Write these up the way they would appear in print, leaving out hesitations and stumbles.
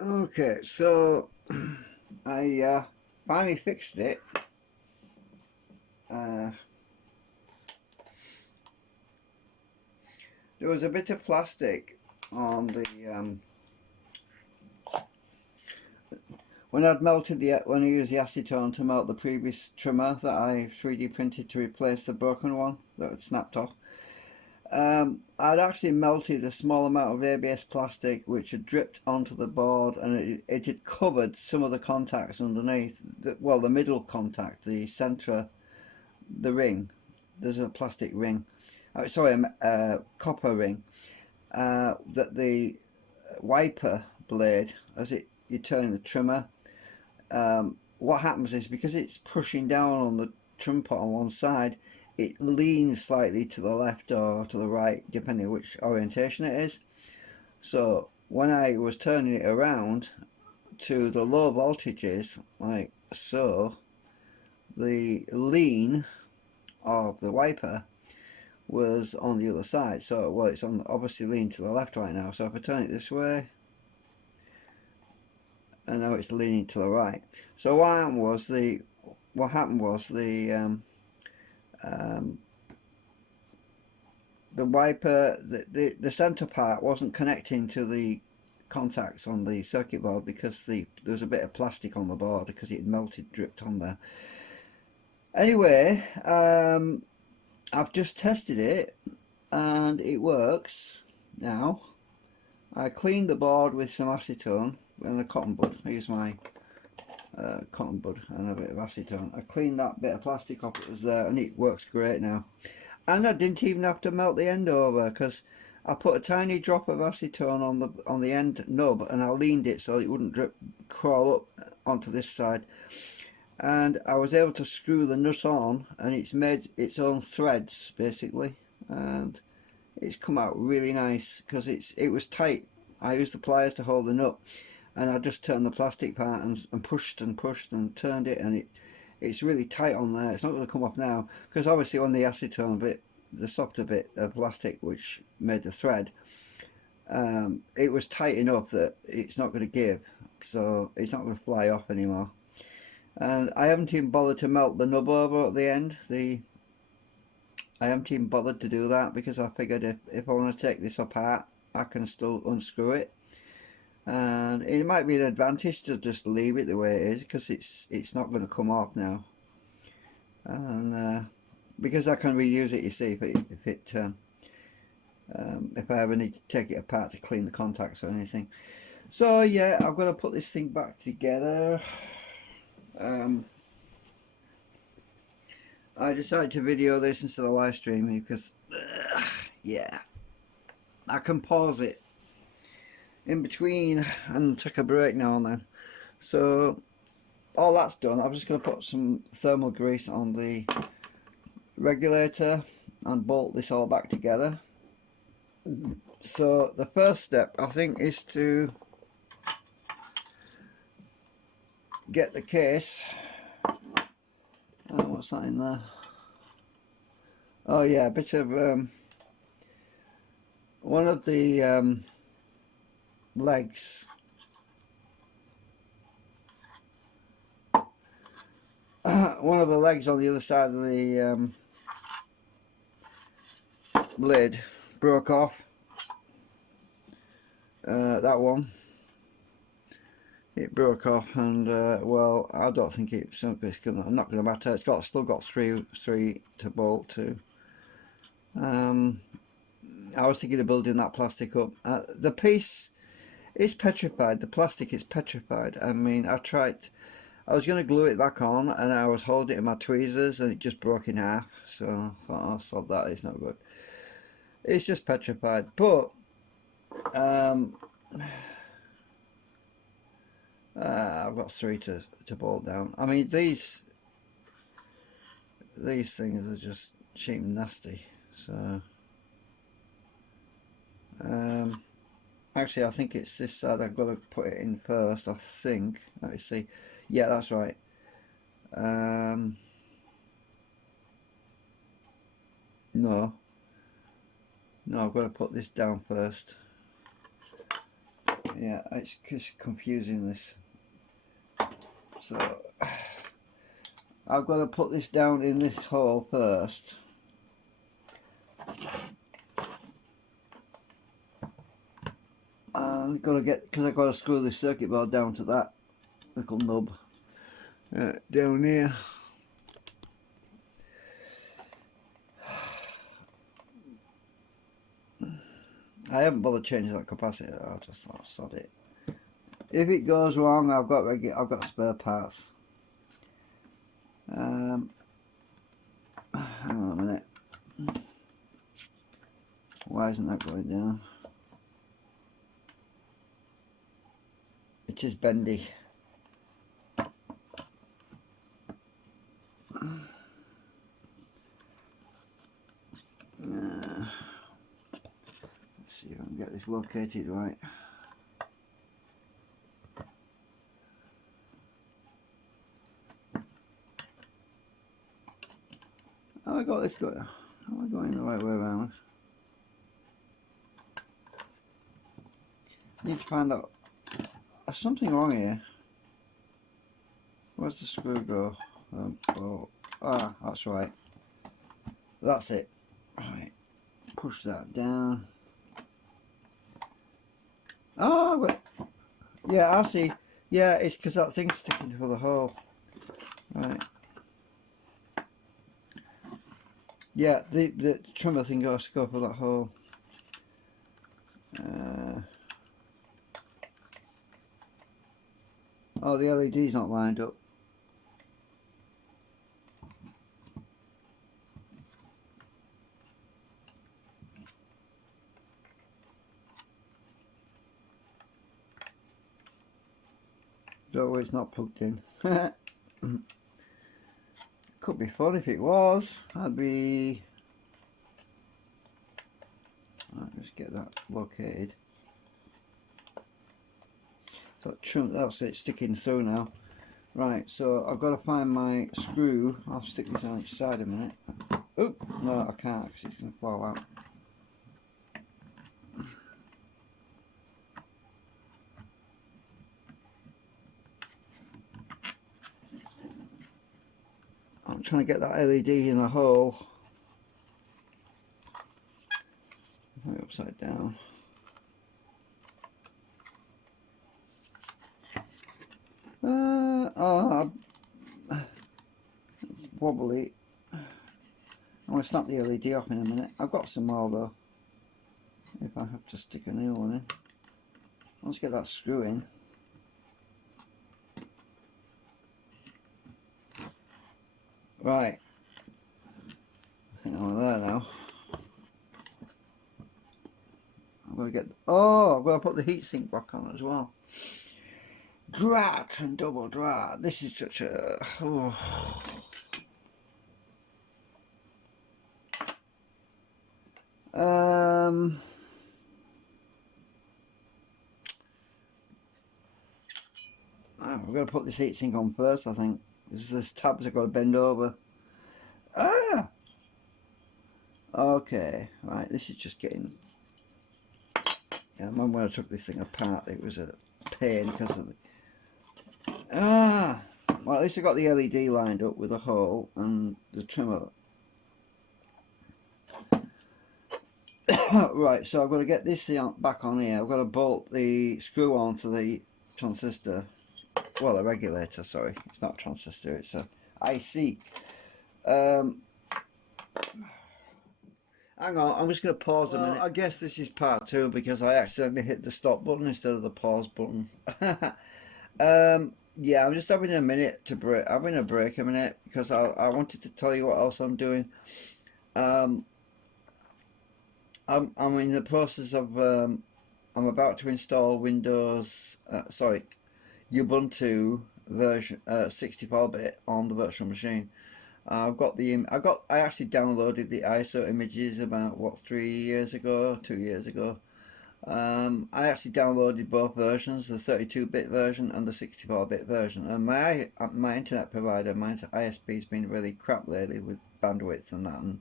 Okay, so I finally fixed it. Uh, there was a bit of plastic on the when I used the acetone to melt the previous trimmer that I 3D printed to replace the broken one that had snapped off. I'd actually melted a small amount of ABS plastic which had dripped onto the board, and it had covered some of the contacts underneath. The middle contact, the centre, the ring. There's a plastic ring. Sorry, a copper ring. That the wiper blade, as you turn the trimmer, what happens is because it's pushing down on the trim pot on one side, it leans slightly to the left or to the right, depending on which orientation it is. So when I was turning it around to the low voltages, like so, the lean of the wiper was on the other side. So, well, it's on obviously leaning to the left right now. So if I turn it this way, and now it's leaning to the right. So what happened was the wiper, the center part wasn't connecting to the contacts on the circuit board because there was a bit of plastic on the board because it had melted, dripped on there. Anyway, I've just tested it and it works now. I cleaned the board with some acetone and a cotton bud. I use my cotton bud and a bit of acetone. I cleaned that bit of plastic off that was there, and it works great now. And I didn't even have to melt the end over because I put a tiny drop of acetone on the end nub, and I leaned it so it wouldn't crawl up onto this side. And I was able to screw the nut on, and it's made its own threads basically, and it's come out really nice because it was tight. I used the pliers to hold the nut, and I just turned the plastic part and pushed and pushed and turned it, and it's really tight on there. It's not going to come off now because obviously on the acetone bit, the softer bit of plastic which made the thread, it was tight enough that it's not going to give, so it's not going to fly off anymore. And I haven't even bothered to melt the nub over at the end. I haven't even bothered to do that because I figured if I want to take this apart, I can still unscrew it. And it might be an advantage to just leave it the way it is because it's not going to come off now. And because I can reuse it, you see, if I ever need to take it apart to clean the contacts or anything. So yeah, I've got to put this thing back together. I decided to video this instead of live streaming because yeah, I can pause it in between and take a break now and then. So all that's done. I'm just going to put some thermal grease on the regulator and bolt this all back together. So the first step, I think, is to get the case. What's that in there? Oh yeah, a bit of one of the legs. One of the legs on the other side of the lid broke off. That one, it broke off, and well, I don't think it's not going to matter. It's still got three to bolt to. I was thinking of building that plastic up. The piece is petrified. The plastic is petrified. I mean, I was going to glue it back on, and I was holding it in my tweezers, and it just broke in half. So I thought, oh, sod that, it's not good. It's just petrified. But I've got three to bolt down. I mean, these things are just cheap and nasty. So actually, I think it's this side. I've got to put it in first. I think. Let me see. Yeah, that's right. No, I've got to put this down first. Yeah, it's just confusing this. So I've got to put this down in this hole first. And I've got to get, because I've got to screw this circuit board down to that little nub down here. I haven't bothered changing that capacitor. I'll just sod it. If it goes wrong, I've got spare parts. Hang on a minute. Why isn't that going down? It's just bendy. Let's see if I can get this located right. Have I got this going? Am I going the right way around? I need to find out. There's something wrong here. Where's the screw go? Oh, that's right. That's it. Right. Push that down. Oh, wait. Yeah, I see. Yeah, it's because that thing's sticking to the hole. Right. Yeah, the trimmer thing got to go for that hole. Oh, the LED's not lined up. So it's not plugged in. Could be fun if it was. I'd be. Right, let's get that located. So that's it, sticking through now. Right, so I've got to find my screw. I'll stick this on each side a minute. Oh, no, I can't because it's going to fall out. I'm trying to get that LED in the hole. Upside down. It's wobbly. I'm going to snap the LED off in a minute. I've got some more though, if I have to stick a new one in. Let's get that screw in. Right, I think I'm there now. I'm going to get, I've got to put the heatsink back on as well. Drat and double drat. This is such a... I've got to put this heatsink on first, I think. This tabs I've got to bend over. Okay, right, this is just getting... Yeah, I remember when I took this thing apart, it was a pain because of the... Well, at least I got the LED lined up with a hole and the trimmer. Right, so I've got to get this back on here. I've got to bolt the screw onto the transistor. Well, a regulator, sorry. It's not a transistor, it's a IC. Hang on, I'm just going to pause a minute. I guess this is part 2 because I accidentally hit the stop button instead of the pause button. Yeah, I'm just having a minute to break. Having a break a minute because I wanted to tell you what else I'm doing. I'm in the process of I'm about to install Ubuntu version 64-bit on the virtual machine. I actually downloaded the ISO images about 2 years ago. I actually downloaded both versions, the 32-bit version and the 64-bit version. And my internet provider, my ISP's been really crap lately with bandwidth and that. And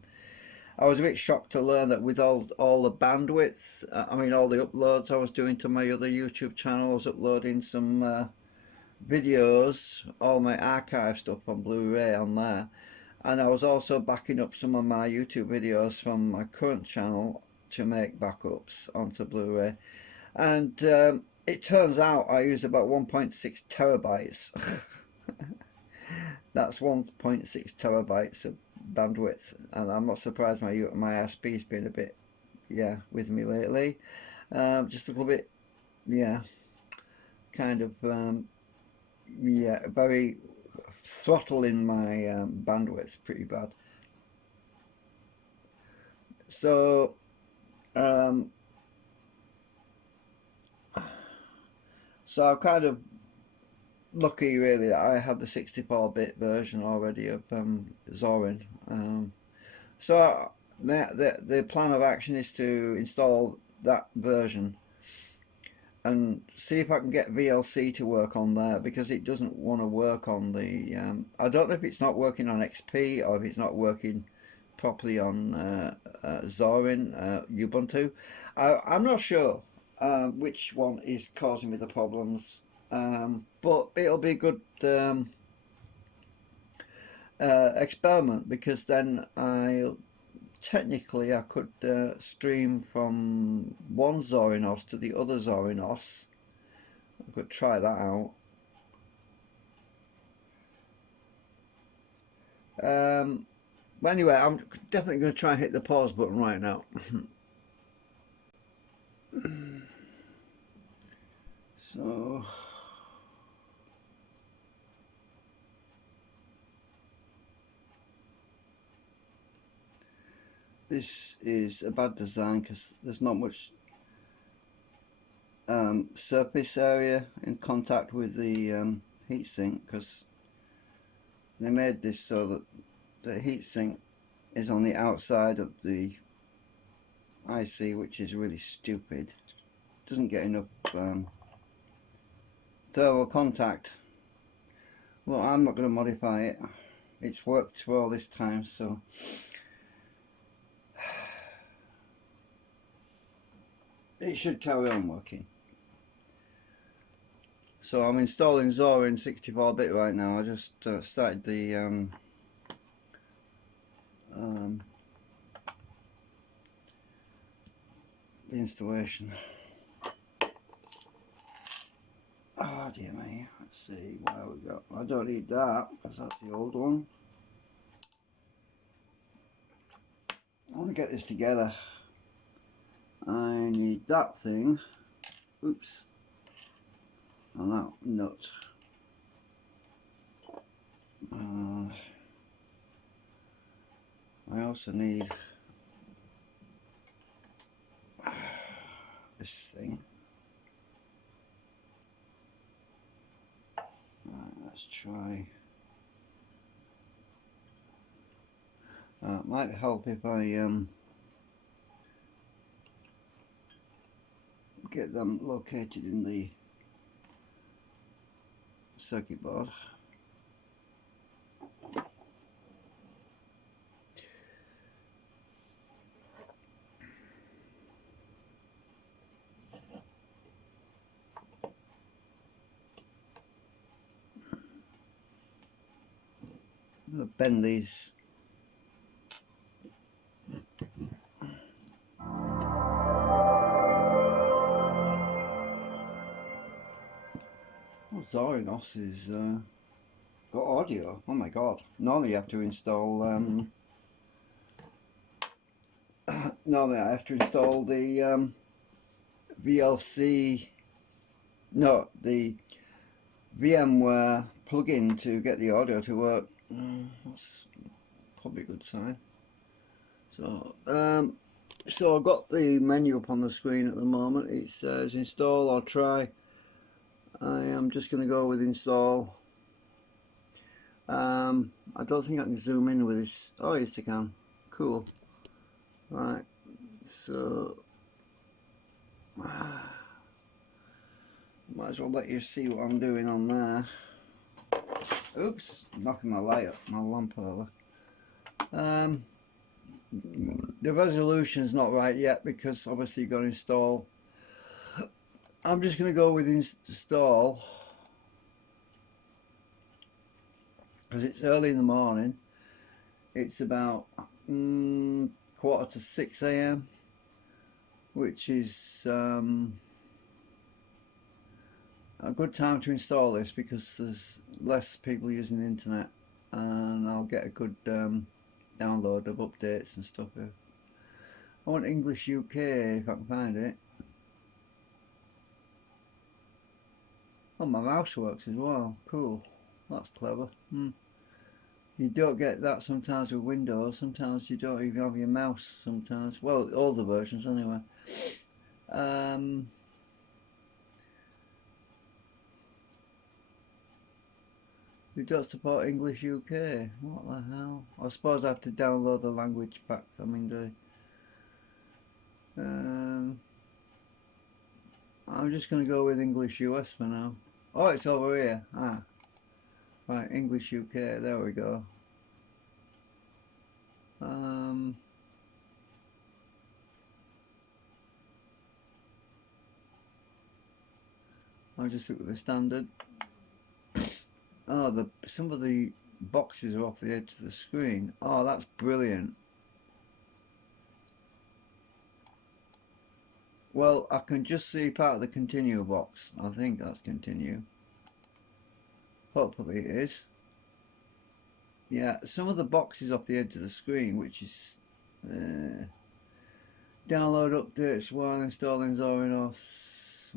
I was a bit shocked to learn that with all the bandwidths, I mean all the uploads I was doing to my other YouTube channel, I was uploading some videos, all my archive stuff on Blu-ray on there, and I was also backing up some of my YouTube videos from my current channel to make backups onto Blu-ray, and it turns out I use about 1.6 terabytes. That's 1.6 terabytes of bandwidth, and I'm not surprised my ISP's been a bit, yeah, with me lately. Just a little bit, yeah, kind of, yeah, very throttling my bandwidth pretty bad. So, so I'm kind of lucky really that I had the 64-bit version already of Zorin. So the plan of action is to install that version and see if I can get VLC to work on there, because it doesn't want to work on the I don't know if it's not working on XP or if it's not working properly on Zorin Ubuntu. I'm not sure which one is causing me the problems, but it'll be a good experiment, because then technically I could stream from one Zorin OS to the other Zorin OS. I could try that out. But anyway, I'm definitely going to try and hit the pause button right now. So this is a bad design because there's not much surface area in contact with the heatsink, because they made this so that the heatsink is on the outside of the IC, which is really stupid. Doesn't get enough thermal contact. Well, I'm not going to modify it. It's worked for all this time, so it should carry on working. So I'm installing Zorin 64-bit right now. I just started the installation. Oh dear me, let's see what we got. I don't need that because that's the old one. I want to get this together. I need that thing. Oops. And that nut. I also need this thing. Right, let's try. It might help if I get them located in the circuit board. I'm going to bend these. Oh, Zorin OS is got audio. Oh my god! Normally you have to install. Normally I have to install the VLC. No, the VMware plugin to get the audio to work. That's probably a good sign. So, so I've got the menu up on the screen at the moment. It says install or try. I am just going to go with install. I don't think I can zoom in with this. Oh yes I can. Cool. Right, so might as well let you see what I'm doing on there. Oops, knocking my light up, my lamp over. the resolution's not right yet because obviously you've got to install. I'm just going to go with install because it's early in the morning. It's about 5:45 a.m, which is a good time to install this because there's less people using the internet, and I'll get a good download of updates and stuff here. I want English UK if I can find it. Oh, my mouse works as well. Cool. That's clever. You don't get that sometimes with Windows. Sometimes you don't even have your mouse sometimes. Well, all the versions anyway. We don't support English UK. What the hell? I suppose I have to download the language pack. I mean I'm just going to go with English US for now. Oh, it's over here. Right, English UK. There we go. I'll just look at the standard. Oh, some of the boxes are off the edge of the screen. Oh, that's brilliant. Well, I can just see part of the continue box. I think that's continue. Hopefully it is. Yeah, some of the boxes off the edge of the screen, which is download updates while installing Zorin OS.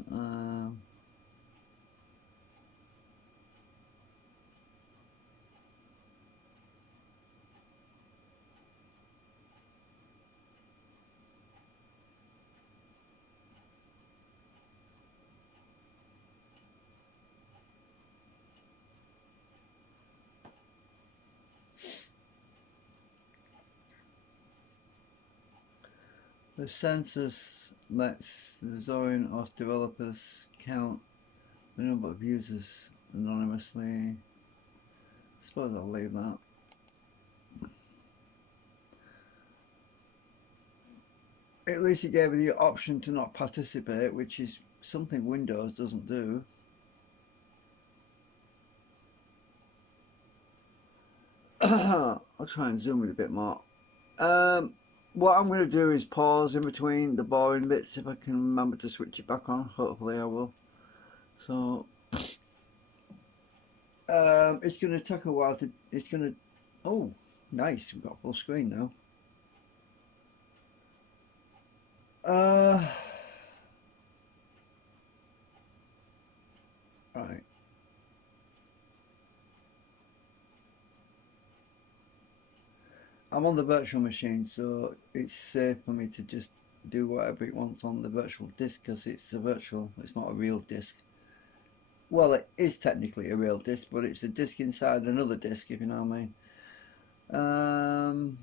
The census lets the Zorin OS developers count the number of users anonymously. I suppose I'll leave that. At least it gave me the option to not participate, which is something Windows doesn't do. I'll try and zoom it a bit more. What I'm going to do is pause in between the boring bits if I can remember to switch it back on. Hopefully I will. So it's going to take a while to. It's going to. Oh, nice! We've got full screen now. Right. I'm on the virtual machine, so it's safe for me to just do whatever it wants on the virtual disk because it's a virtual, it's not a real disk. Well, it is technically a real disk, but it's a disk inside another disk, if you know what I mean.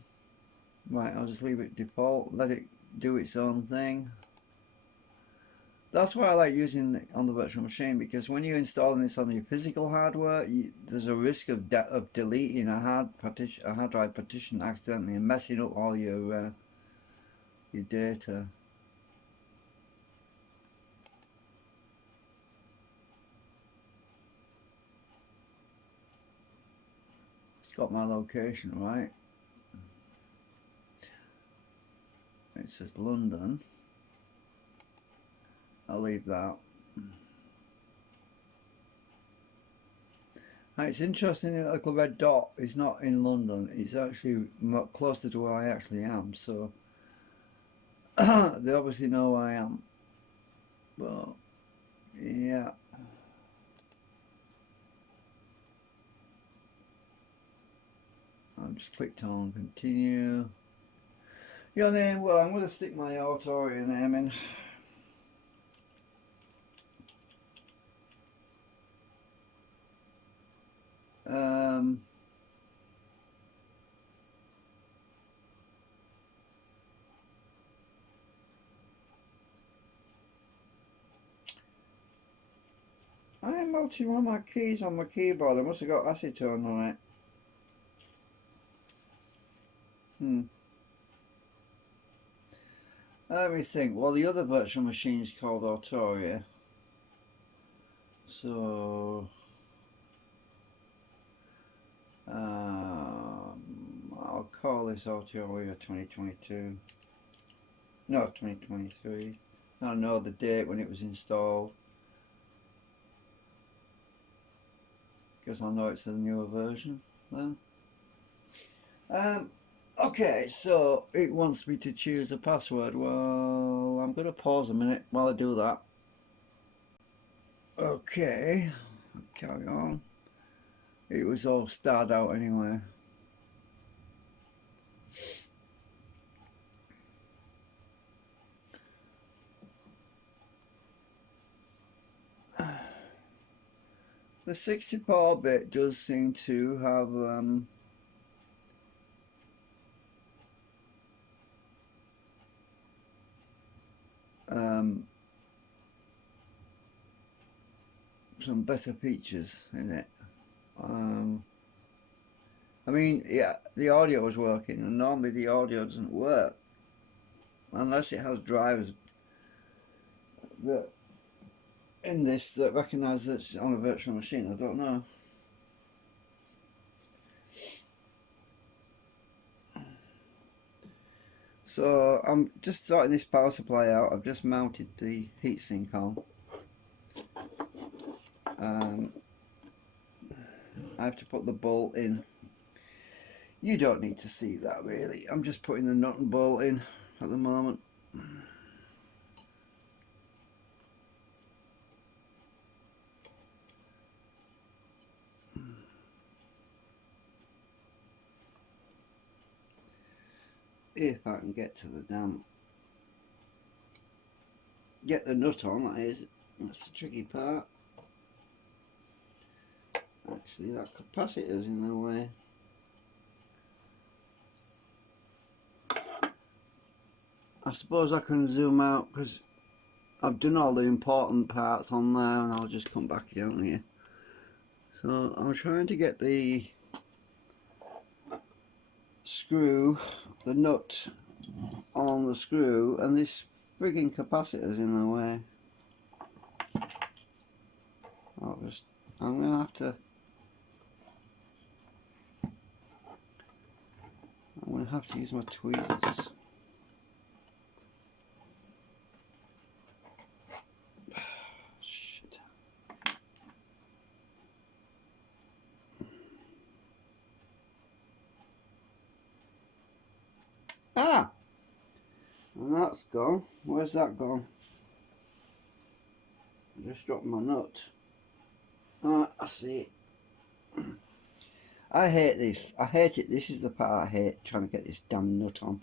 Right, I'll just leave it default, let it do its own thing. That's why I like using it on the virtual machine, because when you're installing this on your physical hardware, there's a risk of deleting a hard drive partition accidentally and messing up all your data. It's got my location right. It says London. I'll leave that. Now it's interesting that little red dot is not in London. It's actually closer to where I actually am, so they obviously know where I am. But yeah. I've just clicked on continue. Your name, well, I'm going to stick my authority name in. I am melting one of my keys on my keyboard. I must have got acetone on it. Let me think. Well, the other virtual machine is called Autoria. So I'll call this Autoria 2022. No, 2023. I know the date when it was installed, because I know it's a newer version then. Okay, so it wants me to choose a password. Well, I'm going to pause a minute while I do that. Okay, carry on. It was all starred out anyway. The 64-bit does seem to have some better features in it. I mean, yeah, the audio was working, and normally the audio doesn't work unless it has drivers that in this that recognise that it's on a virtual machine. I don't know. So I'm just sorting this power supply out. I've just mounted the heatsink on. I have to put the bolt in. You don't need to see that really. I'm just putting the nut and bolt in at the moment. If I can get to the get the nut on, that's the tricky part. Actually, that capacitor's in the way. I suppose I can zoom out because I've done all the important parts on there, and I'll just come back down here. So I'm trying to get the screw, the nut on the screw, and this frigging capacitor's in the way. I'm gonna have to use my tweezers. Shit. Ah! And that's gone. Where's that gone? I just dropped my nut. Ah, I see it. I hate this. I hate it. This is the part I hate, trying to get this damn nut on.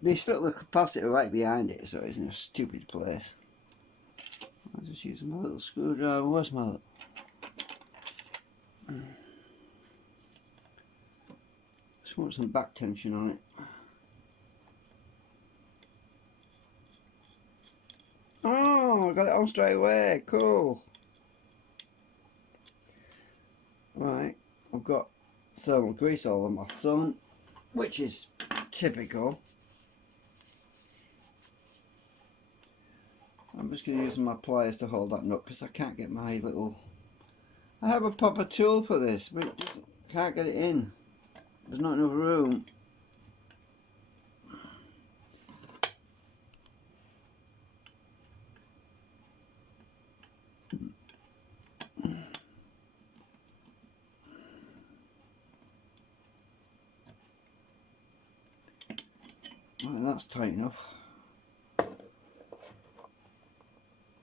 They stuck the capacitor right behind it, so it's in a stupid place. I'll just use my little screwdriver. Where's my... Just want some back tension on it. Oh, I got it on straight away. Cool. Right, I've got thermal grease all on my thumb, which is typical. I'm just going to use my pliers to hold that nut because I can't get my little... I have a proper tool for this, but it just can't get it in. There's not enough room. Right, that's tight enough.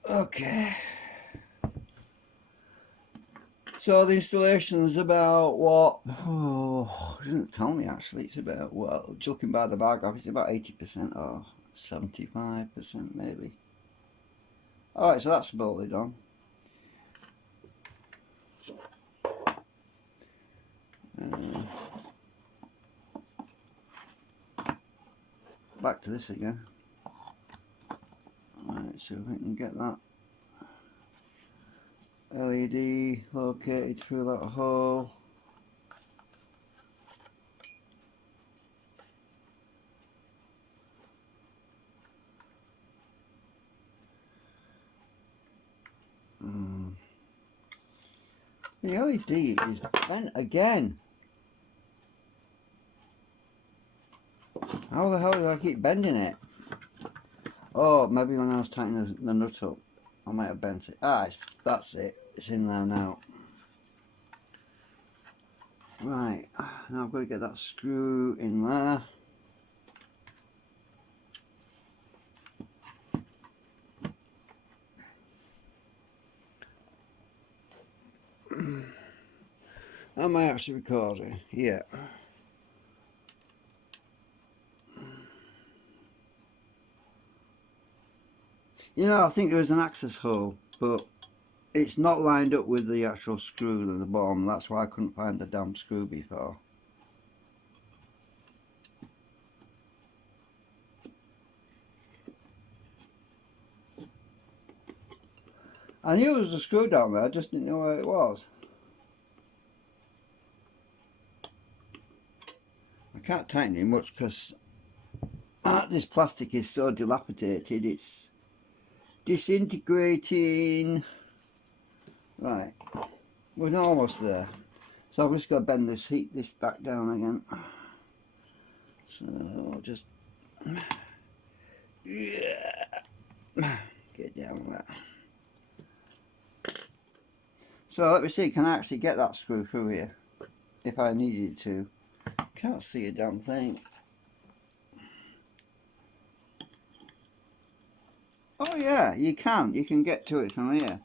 Okay. So the installation is about what? Oh, it doesn't tell me actually. It's about, well, looking by the bar graph, it's about 80% or 75% maybe. Alright, so that's bolted on. Back to this again. Alright, so we can get that LED located through that hole. The LED is bent again. How the hell do I keep bending it? Oh, maybe when I was tightening the nut up, I might have bent it. Ah, that's it. It's in there now. Right, now I've got to get that screw in there. Am I actually recording? Yeah. You know, I think there was an access hole, but it's not lined up with the actual screw at the bottom. That's why I couldn't find the damn screw before. I knew there was a screw down there, I just didn't know where it was. I can't tighten it much because this plastic is so dilapidated, it's disintegrating. Right, we're almost there. So I'm just going to bend this, heat this back down again. So I'll just get down there. So let me see, can I actually get that screw through here if I needed to? Can't see a damn thing. Oh yeah, you can get to it from here.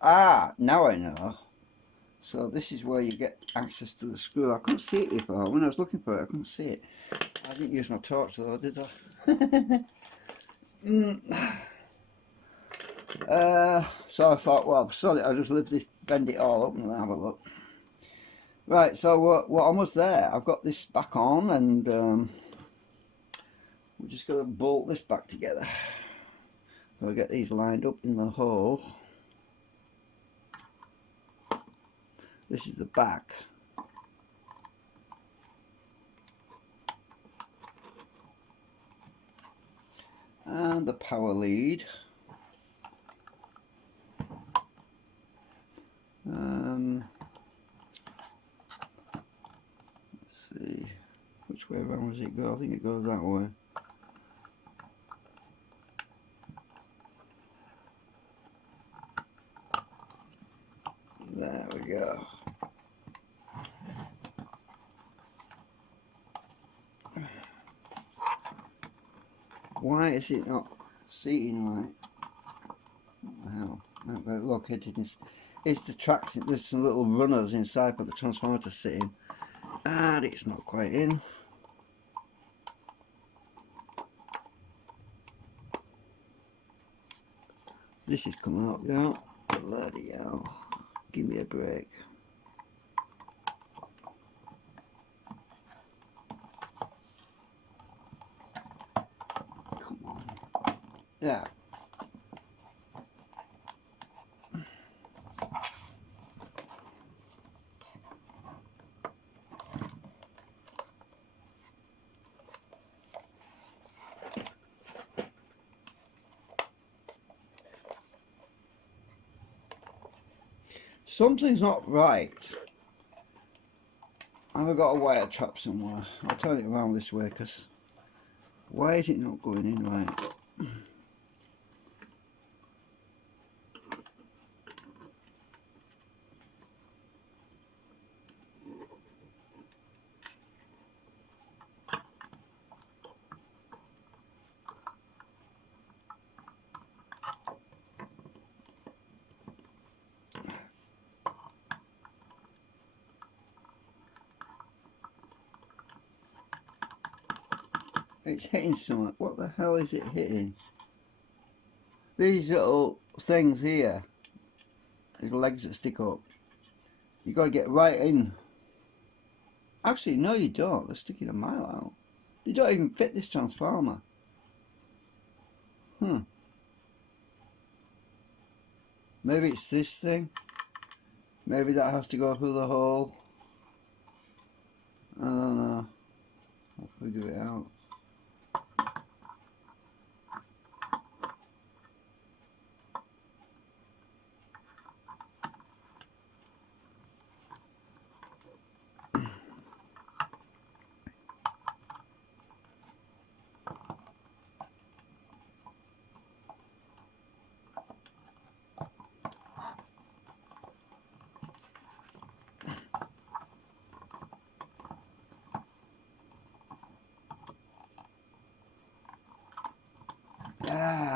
Ah, now I know. So this is where you get access to the screw. I couldn't see it before. When I was looking for it, I couldn't see it. I didn't use my torch though, did I? So I thought, well, sorry, I'll just lift this, bend it all up and have a look. Right, so we're almost there. I've got this back on, and we're just going to bolt this back together. I'll get these lined up in the hole. This is the back. And the power lead. Let's see, which way around does it go? I think it goes that way. There we go. Why is it not seating right? What the hell? Located in, it's the tracks. There's some little runners inside for the transformer to sit in, and it's not quite in. This is coming up now. Bloody hell! Give me a break. Come on. Yeah. Something's not right. I've got a wire trap somewhere. I'll turn it around this way, because why is it not going in right? It's hitting something. What the hell is it hitting? These little things here, these legs that stick up, you got to get right in. Actually, no you don't. They're sticking a mile out. They don't even fit this transformer. Maybe it's this thing. Maybe that has to go through the hole. I don't know. I'll figure it out.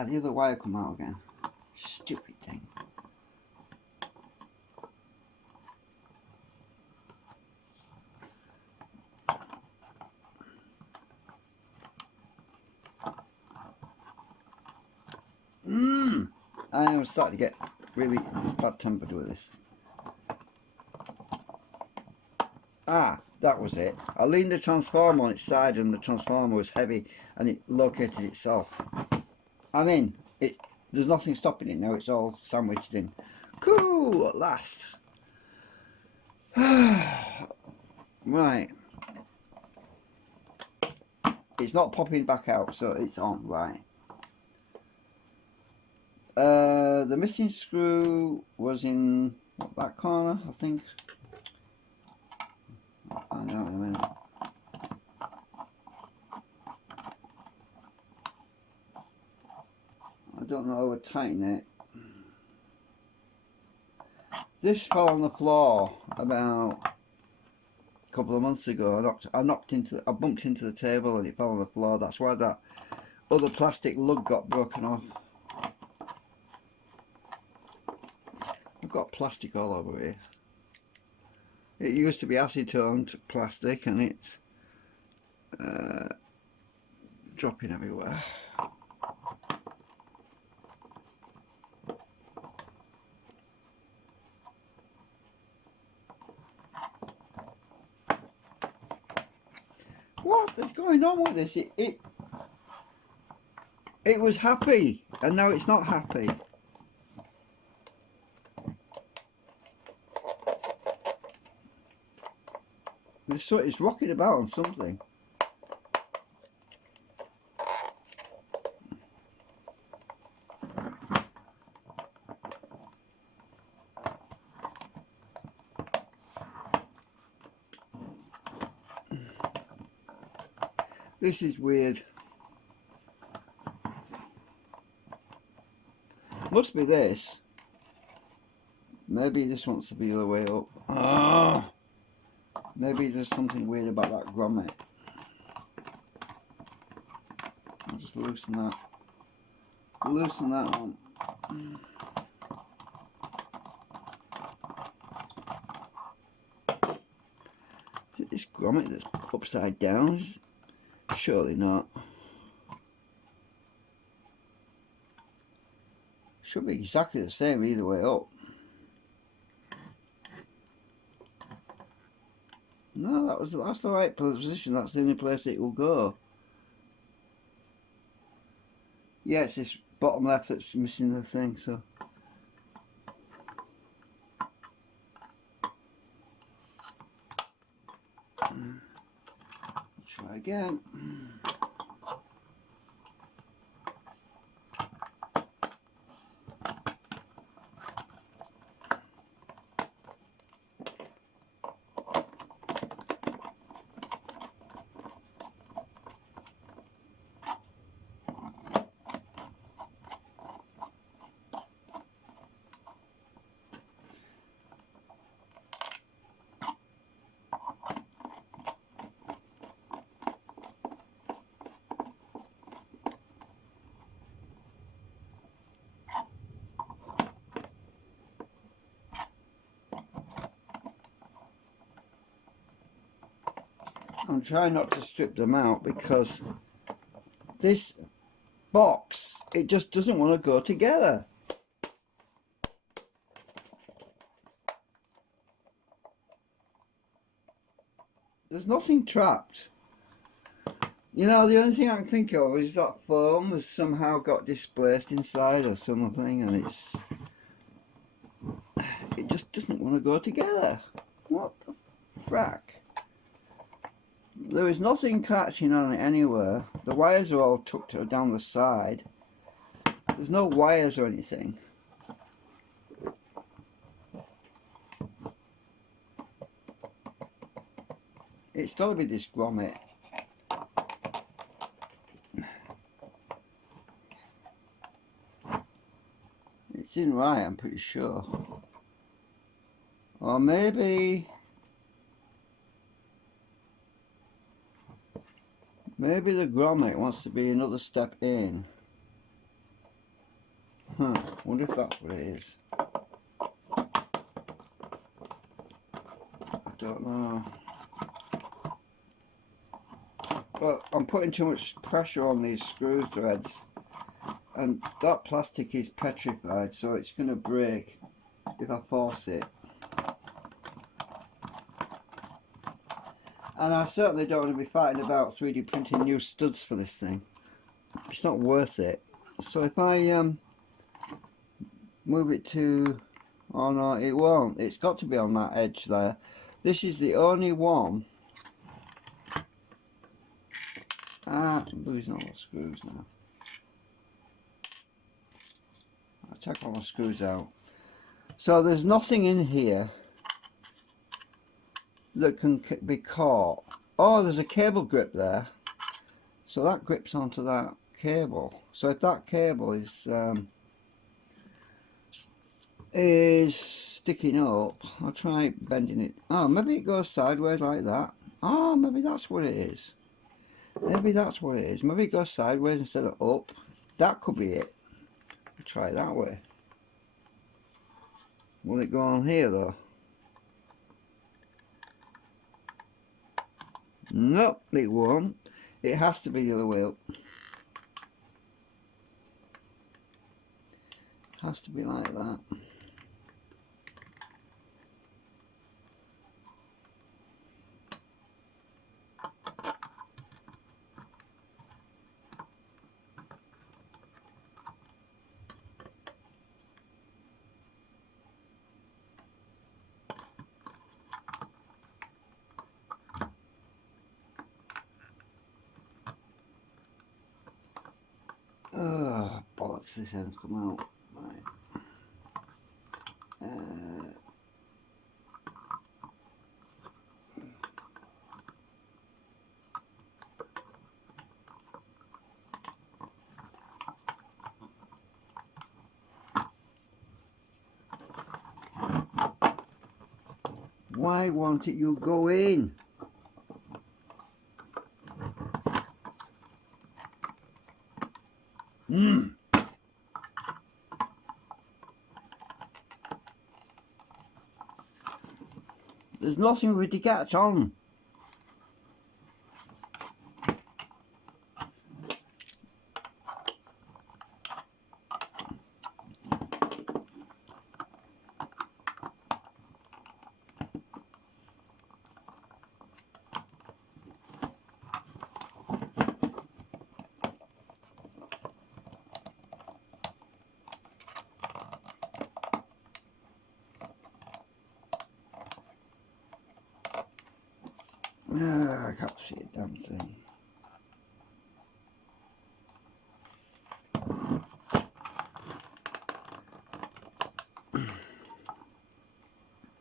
Ah, the other wire come out again. Stupid thing. I am starting to get really bad tempered with this. Ah, that was it. I leaned the transformer on its side and the transformer was heavy and it located itself. I mean, there's nothing stopping it now, it's all sandwiched in. Cool, at last. Right. It's not popping back out, so it's on, right. The missing screw was in that corner, I think. I'll find out in a minute. I don't know how to tighten it. This fell on the floor about a couple of months ago. I bumped into the table and it fell on the floor. That's why that other plastic lug got broken off. I've got plastic all over here. It used to be acetone plastic and it's dropping everywhere. What is going on with this? It was happy and now it's not happy. It's rocking about on something. This is weird. Must be this. Maybe this wants to be the other way up. Ah! Maybe there's something weird about that grommet. I'll just loosen that. Loosen that one. Is it this grommet that's upside down? Surely not. Should be exactly the same either way up. No, that's the right position. That's the only place it will go. Yeah, it's this bottom left that's missing the thing. So try again. I'm trying not to strip them out because this box, it just doesn't want to go together. There's nothing trapped. You know, the only thing I can think of is that foam has somehow got displaced inside or something, and it just doesn't want to go together. What the frack? There is nothing catching on it anywhere. The wires are all tucked down the side. There's no wires or anything. It's got to be this grommet. It's in right, I'm pretty sure. Or maybe the grommet wants to be another step in. Wonder if that's what it is. I don't know. But I'm putting too much pressure on these screw threads, and that plastic is petrified, so it's going to break if I force it. And I certainly don't want to be fighting about 3D printing new studs for this thing. It's not worth it. So if I move it to, oh no, it won't. It's got to be on that edge there. This is the only one. I'm losing all the screws now. I'll take all the screws out. So there's nothing in here that can be caught. Oh, there's a cable grip there. So that grips onto that cable. So if that cable is sticking up, I'll try bending it. Oh, maybe it goes sideways like that. Oh, maybe that's what it is. Maybe that's what it is. Maybe it goes sideways instead of up. That could be it. I'll try it that way. Will it go on here though? Nope, it won't. It has to be the other way up. Has to be like that. Oh, bollocks, this end's come out. Right. Why won't it you go in? There's nothing with the catch on. I can't see a damn thing.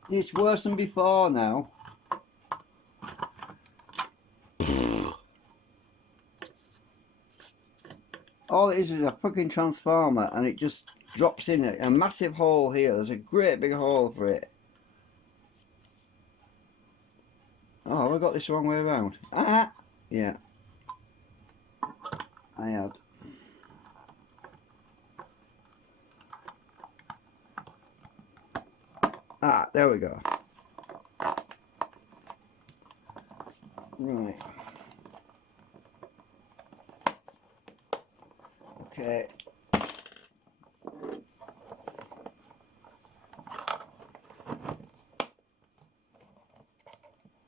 It's worse than before now. All it is a fucking transformer, and it just drops in a massive hole here. There's a great big hole for it. Oh, have I got this the wrong way around? Ah! Yeah. I had. Ah, there we go. Right. Okay.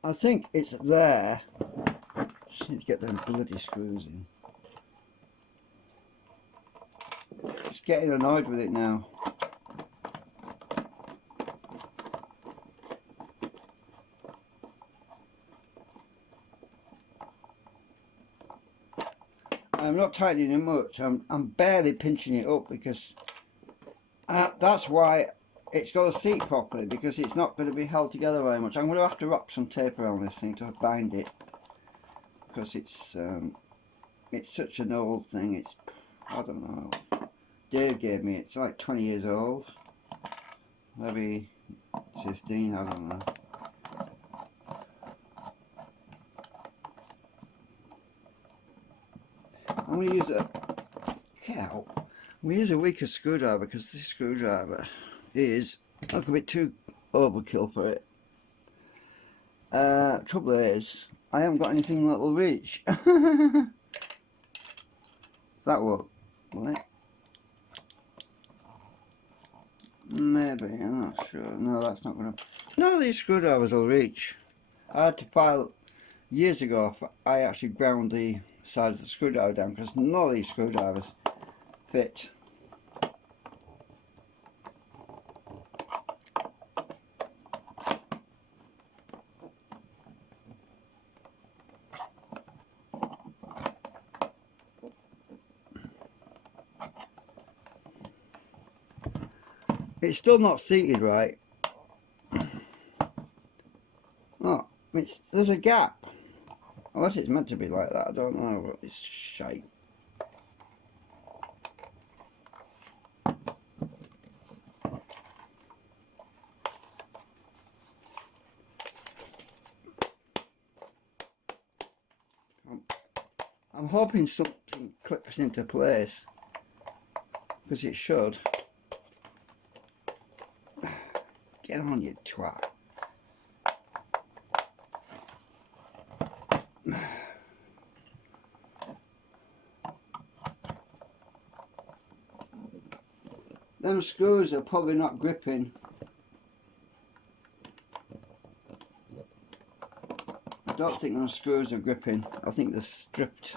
I think it's there. Just need to get them bloody screws in. Just getting annoyed with it now. I'm not tightening it much. I'm barely pinching it up because that's why it's got to seat properly, because it's not going to be held together very much. I'm going to have to wrap some tape around this thing to bind it, because it's such an old thing. It's, I don't know, Dave gave me it. It's like 20 years old, maybe 15, I don't know. I'm going to use a, get out. We use a weaker screwdriver because this screwdriver is a little bit too overkill for it. Trouble is, I haven't got anything that will reach. That will it? Maybe, I'm not sure. No, that's not going to... None of these screwdrivers will reach. I had to file years ago. I actually ground the sides of the screwdriver down because none of these screwdrivers fit. It's still not seated right. Oh, there's a gap. Unless it's meant to be like that, I don't know, but it's shite. I'm hoping something clips into place, because it should. Get on, you twat. Them screws are probably not gripping. I don't think those screws are gripping. I think they're stripped.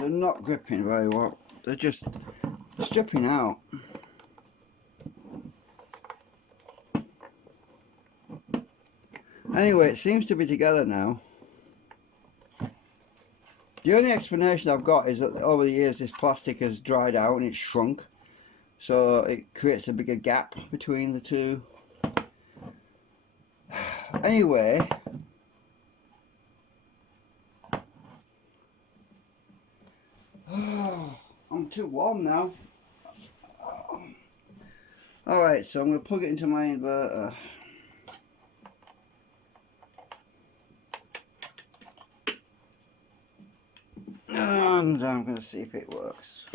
They're not gripping very well. They're just stripping out. Anyway, it seems to be together now. The only explanation I've got is that over the years this plastic has dried out and it's shrunk, so it creates a bigger gap between the two. Anyway, I'm too warm now. Alright, so I'm going to plug it into my inverter. And I'm going to see if it works.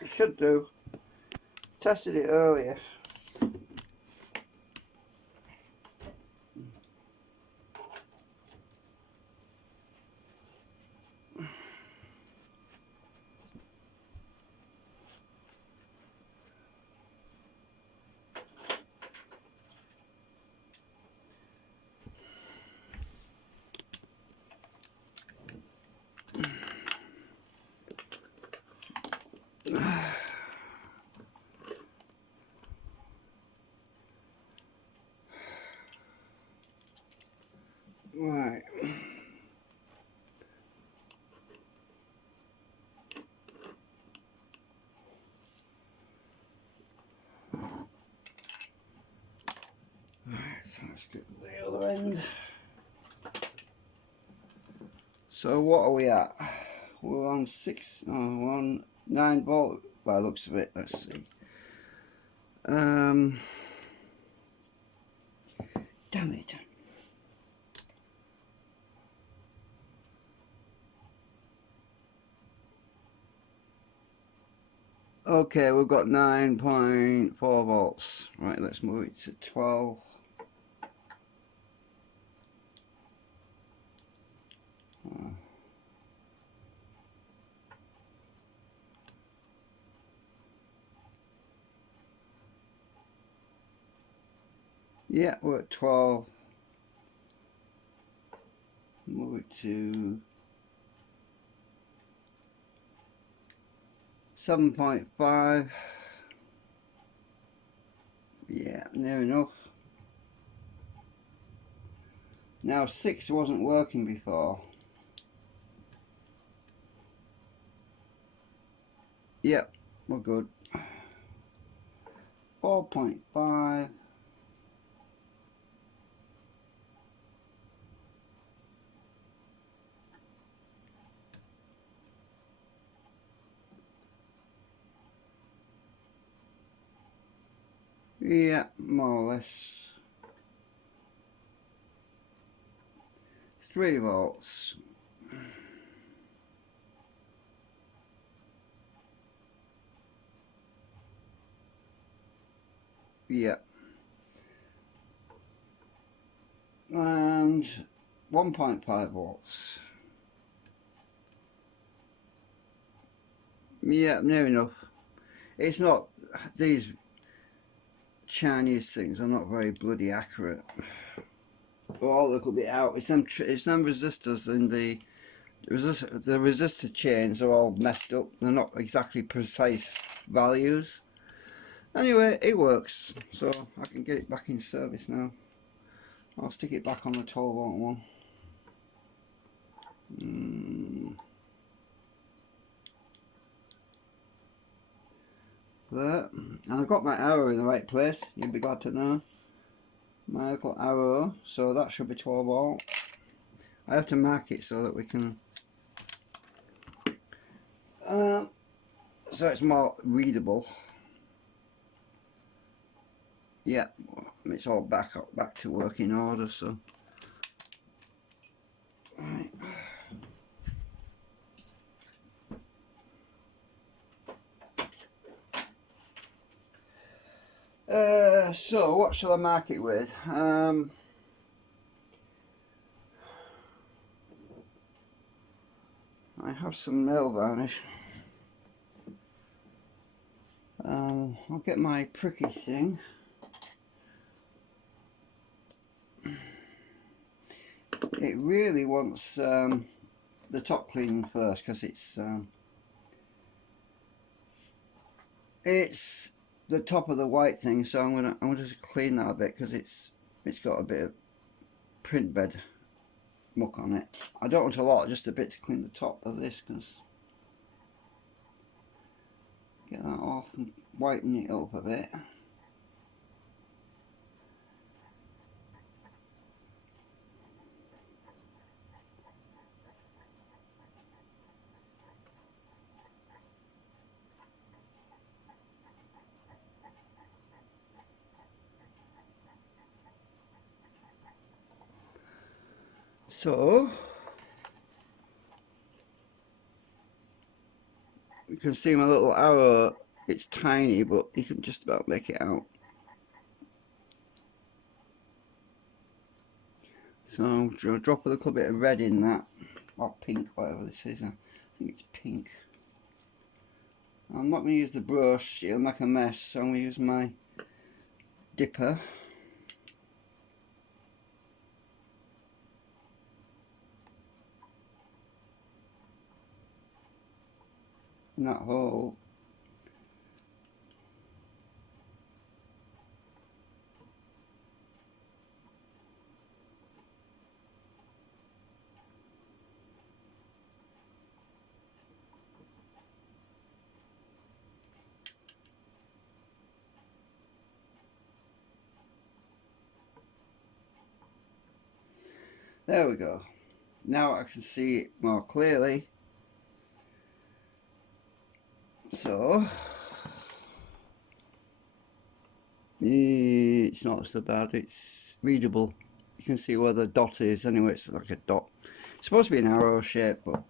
It should do. Tested it earlier. Right. So let's get the other end. So what are we at? We're on 9 volt by the looks of it. Let's see. Damn it. Okay, we've got 9.4 volts. Right, let's move it to 12. Yeah, we're at 12. Move it to 7.5. Yeah, near enough. Now 6 wasn't working before. Yep, we're good. 4.5. Yeah, more or less. It's 3 volts. Yeah. And 1.5 volts. Yeah, near enough. It's not, these Chinese things are not very bloody accurate. They're all a little bit out. It's them resistors in the resistor chains are all messed up. They're not exactly precise values. Anyway, it works, so I can get it back in service now. I'll stick it back on the 12 volt one. There, and I've got my arrow in the right place, you'll be glad to know. My little arrow, so that should be 12 volt. I have to mark it so that we can so it's more readable. Yeah, it's all back to working order, so right. So what shall I mark it with? I have some nail varnish. I'll get my pricky thing. It really wants the top cleaning first, because it's the top of the white thing, so I'm gonna just clean that a bit, because it's got a bit of print bed muck on it. I don't want a lot, just a bit to clean the top of this, because get that off and whiten it up a bit. So you can see my little arrow, it's tiny, but you can just about make it out. So I'll drop a little bit of red in that, or pink, whatever this is. I think it's pink. I'm not going to use the brush, it'll make a mess, so I'm going to use my dipper. In that hole. There we go. Now I can see it more clearly. So it's not so bad, it's readable. You can see where the dot is. Anyway, it's like a dot. It's supposed to be an arrow shape, but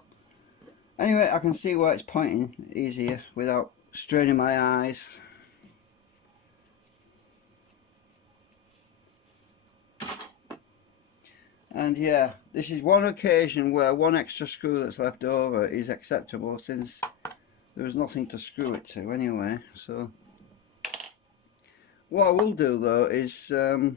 anyway, I can see where it's pointing easier without straining my eyes. And yeah, this is one occasion where one extra screw that's left over is acceptable, since there was nothing to screw it to anyway. So what I will do though is I'll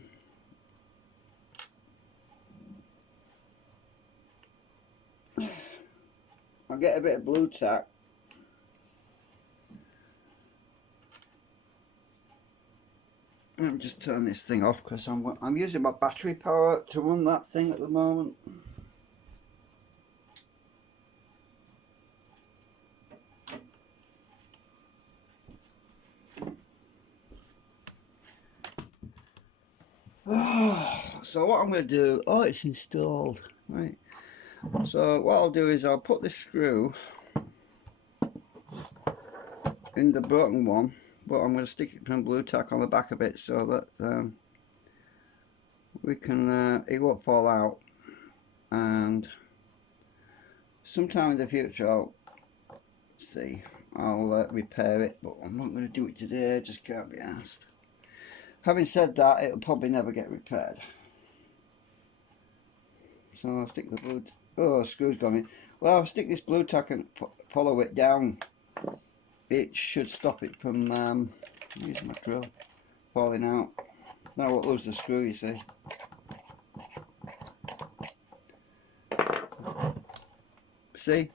get a bit of blue tack and just turn this thing off, because I'm using my battery power to run that thing at the moment. So what I'm going to do, oh, it's installed, right. So what I'll do is I'll put this screw in the broken one, but I'm going to stick some blue tack on the back of it so that we can it won't fall out, and sometime in the future I'll repair it, but I'm not going to do it today, I just can't be asked. Having said that, it'll probably never get repaired, so I'll stick the blue. Oh, screw's gone in. Well, I'll stick this blue tack and follow it down. It should stop it from using my drill falling out. Now I won't lose the screw, you see. See,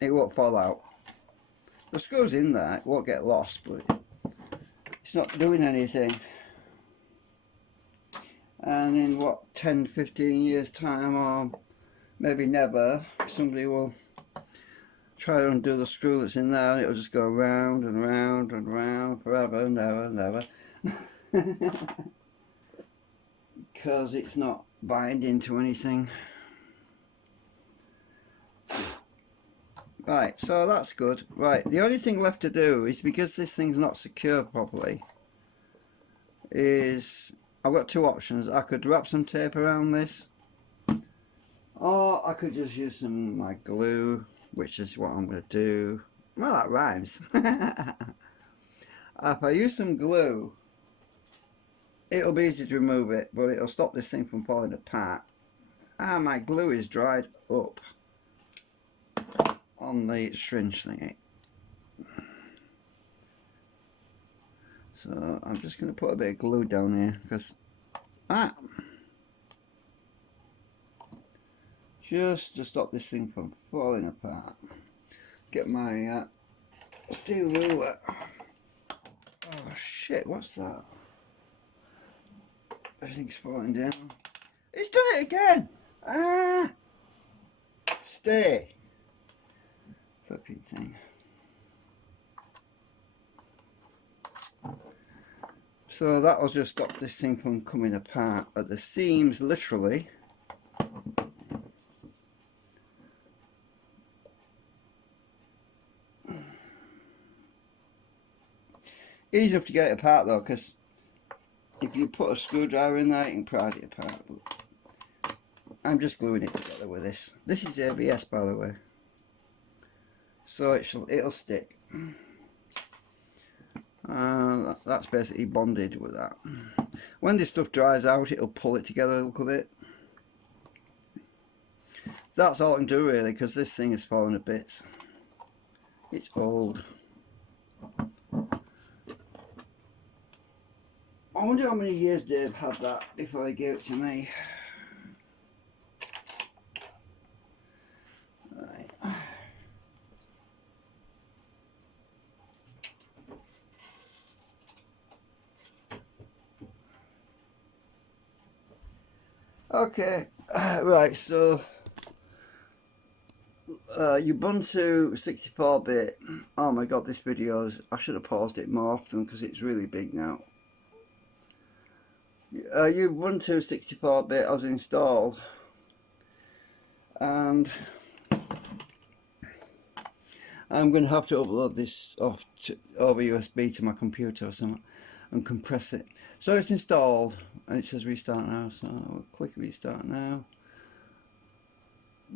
it won't fall out. The screw's in there, it won't get lost, but it's not doing anything. And in what, 10-15 years time, or maybe never, somebody will try to undo the screw that's in there, and it'll just go round and round and round forever and ever and ever. Because it's not binding to anything. Right, so that's good. Right, the only thing left to do is, because this thing's not secure properly, is I've got two options. I could wrap some tape around this, or I could just use some my glue, which is what I'm going to do. Well, that rhymes. If I use some glue, it'll be easy to remove it, but it'll stop this thing from falling apart. And my glue is dried up on the syringe thingy. So I'm just going to put a bit of glue down here, because just to stop this thing from falling apart. Get my steel ruler. Oh shit, what's that? Everything's falling down. It's done it again! Ah! Stay! Flipping thing. So that'll just stop this thing from coming apart at the seams, literally. Easy enough to get it apart though, because if you put a screwdriver in there, you can pry it apart. But I'm just gluing it together with this. This is ABS, by the way, so it'll stick. That's basically bonded with that. When this stuff dries out, it'll pull it together a little bit. That's all I can do really, because this thing is falling to bits. It's old. I wonder how many years Dave had that before he gave it to me. Right. Okay, right, so Ubuntu 64-bit. Oh my god, this video I should have paused it more often because it's really big now. Ubuntu 64-bit was installed, and I'm going to have to upload this over USB to my computer or something and compress it. So it's installed and it says restart now, so I'll click restart now.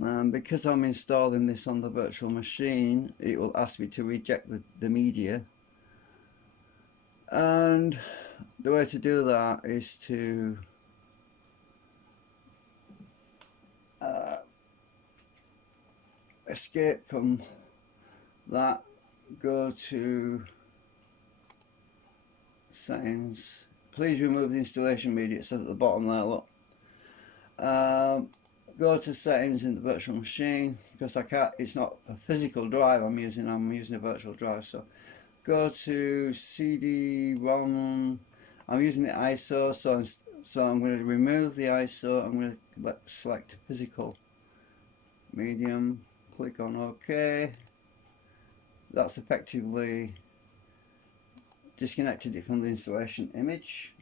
And because I'm installing this on the virtual machine, it will ask me to reject the media, and the way to do that is to escape from that, go to settings, please remove the installation media, it says at the bottom there, look. Go to settings in the virtual machine, because I can't, it's not a physical drive I'm using a virtual drive. So go to CD-ROM, I'm using the ISO, so I'm going to remove the ISO, I'm going to select physical medium, click on OK. That's effectively disconnected it from the installation image.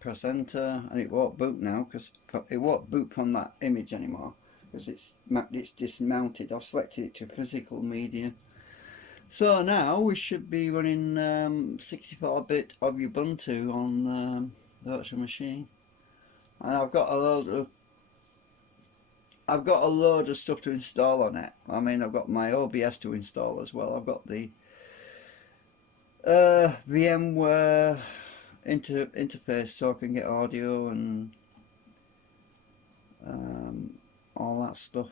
Press enter, and it won't boot now, because it won't boot from that image anymore, because it's dismounted. I've selected it to physical media. So now we should be running 64-bit of Ubuntu on the virtual machine, and I've got a load of stuff to install on it. I mean, I've got my OBS to install as well. I've got the VMware interface so I can get audio and all that stuff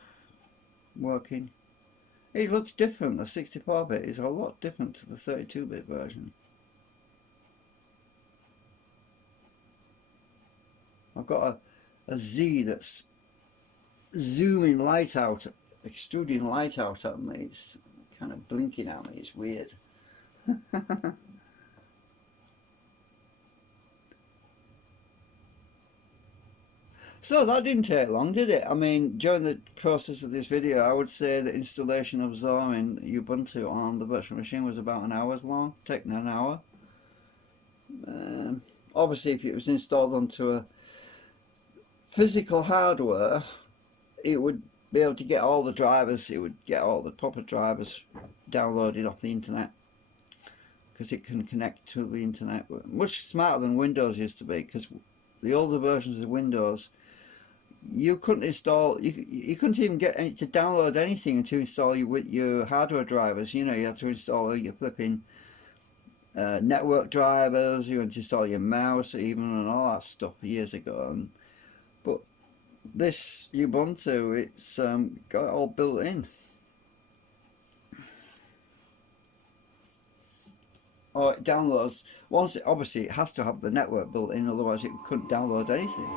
working. It looks different. The 64-bit is a lot different to the 32-bit version. I've got a Z that's zooming light out, extruding light out at me. It's kind of blinking at me. It's weird. So that didn't take long, did it? I mean, during the process of this video, I would say the installation of Zorin Ubuntu on the virtual machine was about an hour's long, taking an hour. Obviously, if it was installed onto a physical hardware, it would be able to get all the drivers, it would get all the proper drivers downloaded off the internet, because it can connect to the internet. Much smarter than Windows used to be, because the older versions of Windows, you couldn't install, you couldn't even get any, to download anything to install your hardware drivers. You know, you had to install your flipping network drivers, you had to install your mouse even, and all that stuff years ago. But this Ubuntu, it's got it all built in. Or it downloads, once it, obviously it has to have the network built in, otherwise it couldn't download anything.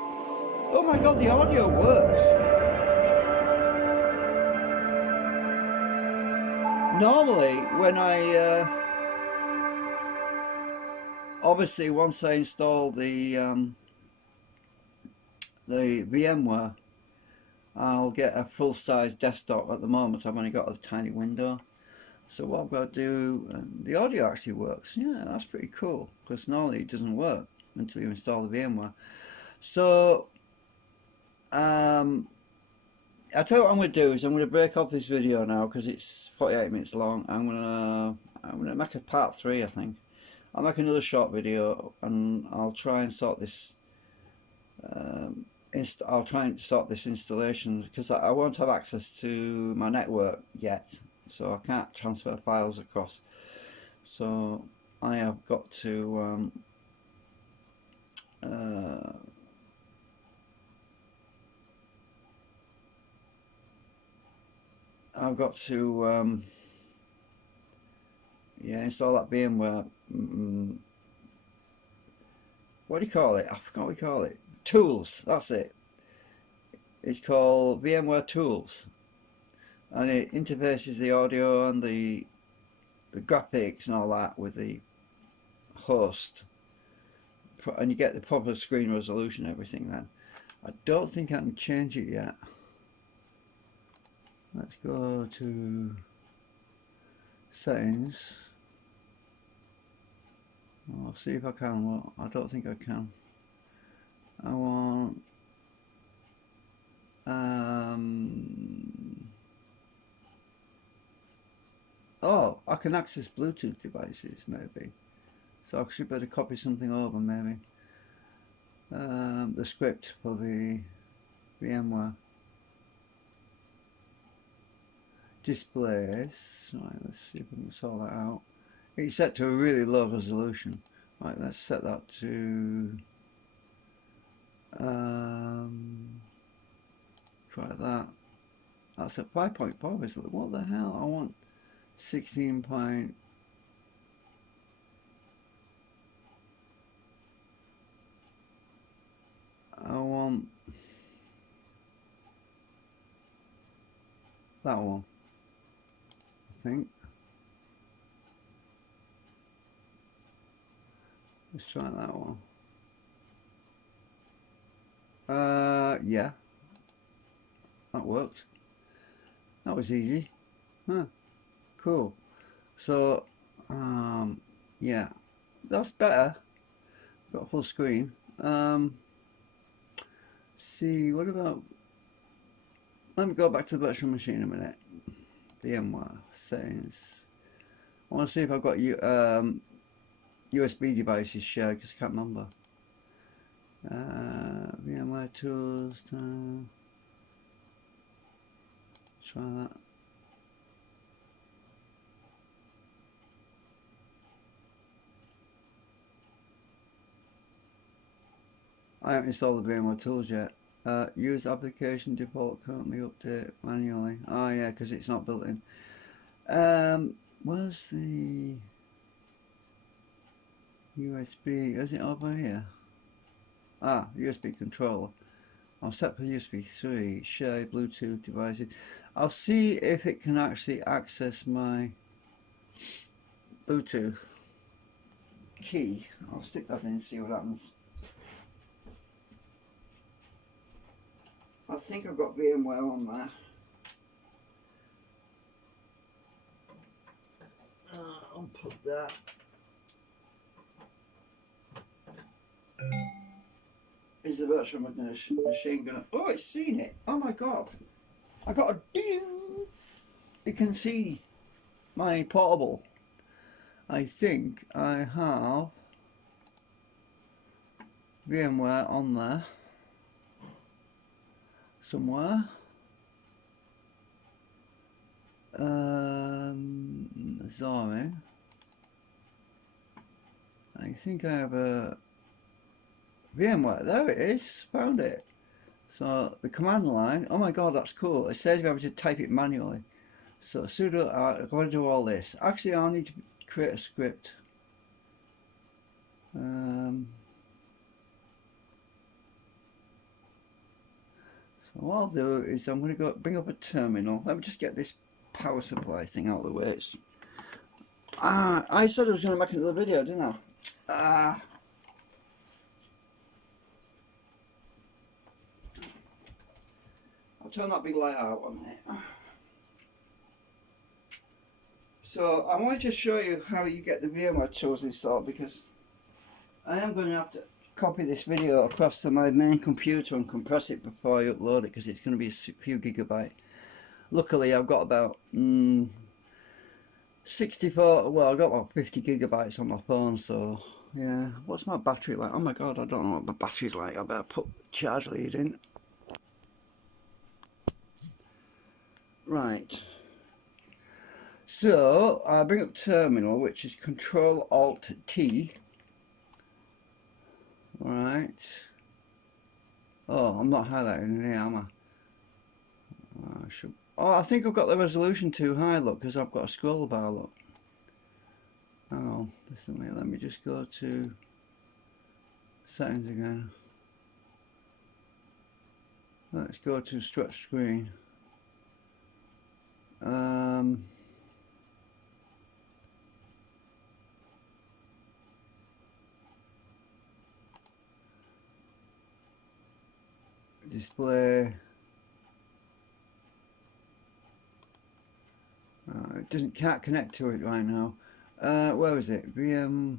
Oh my god, the audio works! Normally, when obviously once I install the VMware, I'll get a full-size desktop. At the moment I've only got a tiny window. So what I've got to do, the audio actually works. Yeah, that's pretty cool, because normally it doesn't work until you install the VMware. So I'll tell you what I'm going to do is I'm going to break off this video now, because it's 48 minutes long. I'm going to make a part 3, I think. I'll make another short video, and I'll try and sort this installation, because I won't have access to my network yet, so I can't transfer files across. So I have got to install that VMware. What do you call it? I forgot what you call it. Tools. That's it. It's called VMware Tools, and it interfaces the audio and the graphics and all that with the host, and you get the proper screen resolution, everything. Then I don't think I can change it yet. Let's go to settings. I'll see if I can. Well, I don't think I can. I want oh, I can access Bluetooth devices maybe, so I should better copy something over maybe. The script for the VMware displays. Right, let's see if we can sort that out. It's set to a really low resolution. Right, let's set that to try that. That's at 5.4, isn't it? What the hell? I want 16 point. I want that one, I think. Let's try that one. Yeah, that worked. That was easy. Huh. Cool. So yeah, that's better. Got a full screen. See, what about, let me go back to the virtual machine a minute. VMware settings. I want to see if I've got USB devices shared because I can't remember. VMware tools. Try that. I haven't installed the VMware tools yet. Use application default currently update manually. Oh yeah, because it's not built in. Where's the USB? Is it over here? Ah, USB controller. I'll set for USB 3. Share Bluetooth devices. I'll see if it can actually access my Bluetooth key. I'll stick that in and see what happens. I think I've got VMware on there. Unplug that. Is the virtual machine gonna... Oh, it's seen it! Oh my god! I got a ding! It can see my portable. I think I have VMware on there somewhere. Zorin. I think I have a VMware. There it is. Found it. So the command line. Oh my god, that's cool. It says you're able to type it manually. So sudo. I'm going to do all this. Actually, I'll need to create a script. So what I'll do is I'm going to go bring up a terminal. Let me just get this power supply thing out of the way. I said I was going to make another video, didn't I? I'll turn that big light out 1 minute. So I wanted to show you how you get the VMware tools installed, because I am going to have to copy this video across to my main computer and compress it before I upload it, because it's going to be a few gigabyte. Luckily I've got about 64, well I've got about 50 gigabytes on my phone, so yeah. What's my battery like? Oh my god, I don't know what my battery's like. I better put the charge lead in. Right. So I'll bring up terminal, which is Control Alt T. Right. Oh, I'm not highlighting here, am I? I should. Oh, I think I've got the resolution too high, look, because I've got a scroll bar, look. Hang on, just a minute, let me just go to settings again. Let's go to stretch screen. Display. It can't connect to it right now. Where is it? VM.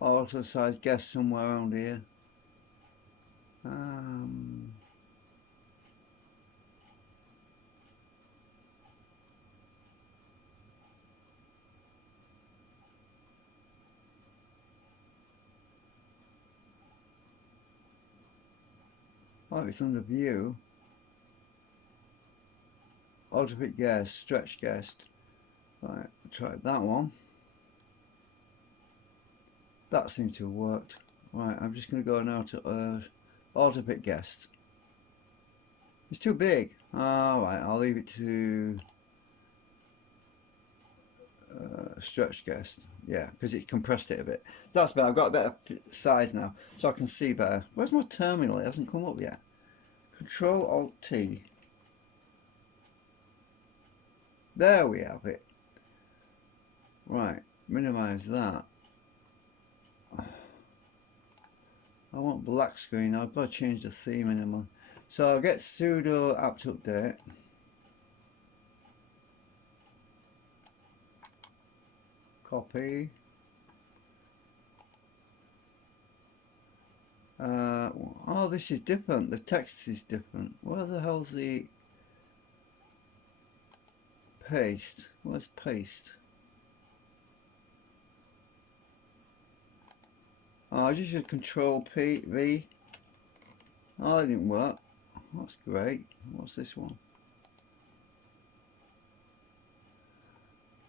Auto size guest somewhere around here. Oh, it's under view. Auto pick guest, stretch guest. Right, try that one. That seems to have worked. Right, I'm just going to go now to auto pick guest. It's too big. Alright, I'll leave it to stretch guest. Yeah, because it compressed it a bit. So that's better. I've got a better size now, so I can see better. Where's my terminal? It hasn't come up yet. Control Alt T. There we have it. Right, minimize that. I want black screen. I've got to change the theme in them. So I'll get sudo apt update. Copy. Oh, this is different. The text is different. Where the hell's the... paste? Where's paste? Oh, I just use Control P V. Oh, that didn't work. That's great. What's this one?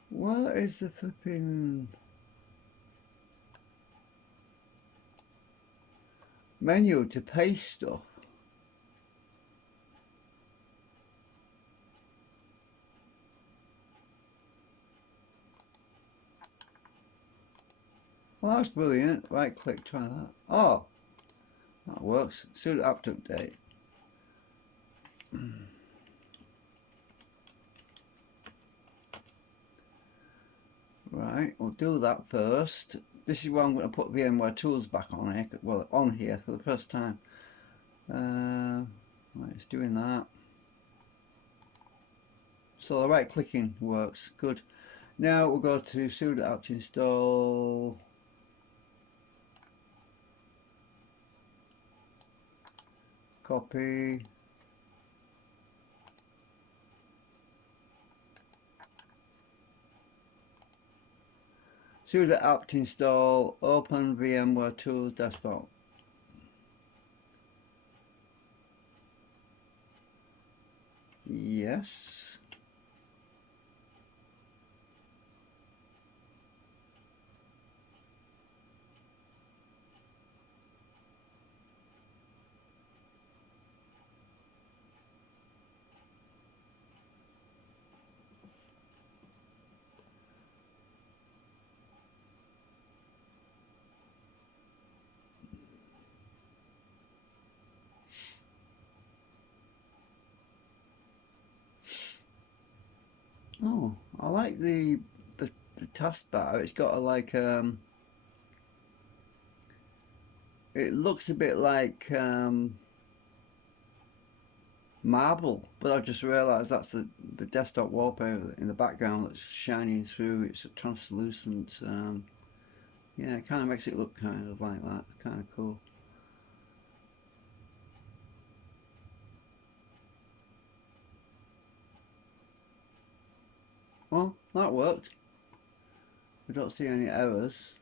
What is the flipping menu to paste stuff? Well, that's brilliant. Right click, try that. Oh, that works. Sudo apt update. Right, we'll do that first. This is where I'm going to put VMware Tools back on here. Well, on here for the first time. Right, it's doing that. So the right clicking works. Good. Now we'll go to sudo apt install. Copy. Sudo apt install, open VMware Tools desktop. Yes. Oh, I like the taskbar. It's got a it looks a bit like marble, but I just realised that's the desktop wallpaper in the background that's shining through. It's a translucent. Yeah, it kind of makes it look kind of like that. Kind of cool. Well, that worked. I don't see any errors.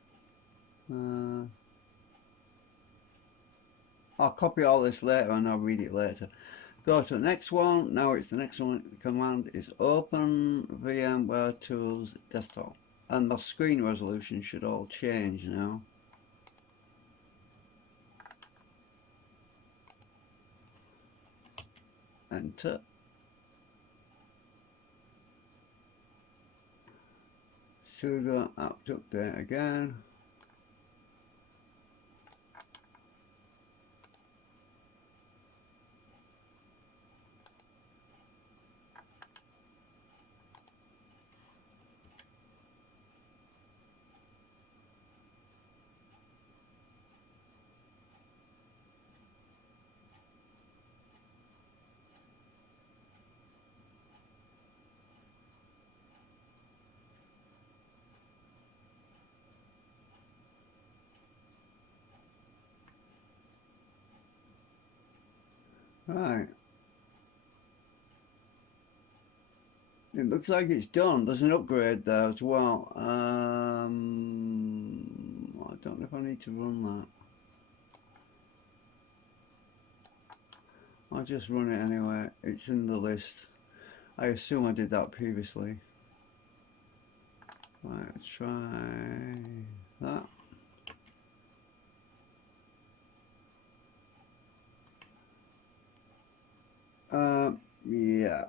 I'll copy all this later and I'll read it later. Go to the next one. Now it's the next one. The command is open VMware Tools desktop. And my screen resolution should all change now. Enter. Sudo apt update again. Right. It looks like it's done. There's an upgrade there as well. I don't know if I need to run that. I'll just run it anyway. It's in the list. I assume I did that previously. Right, let's try that. Yeah.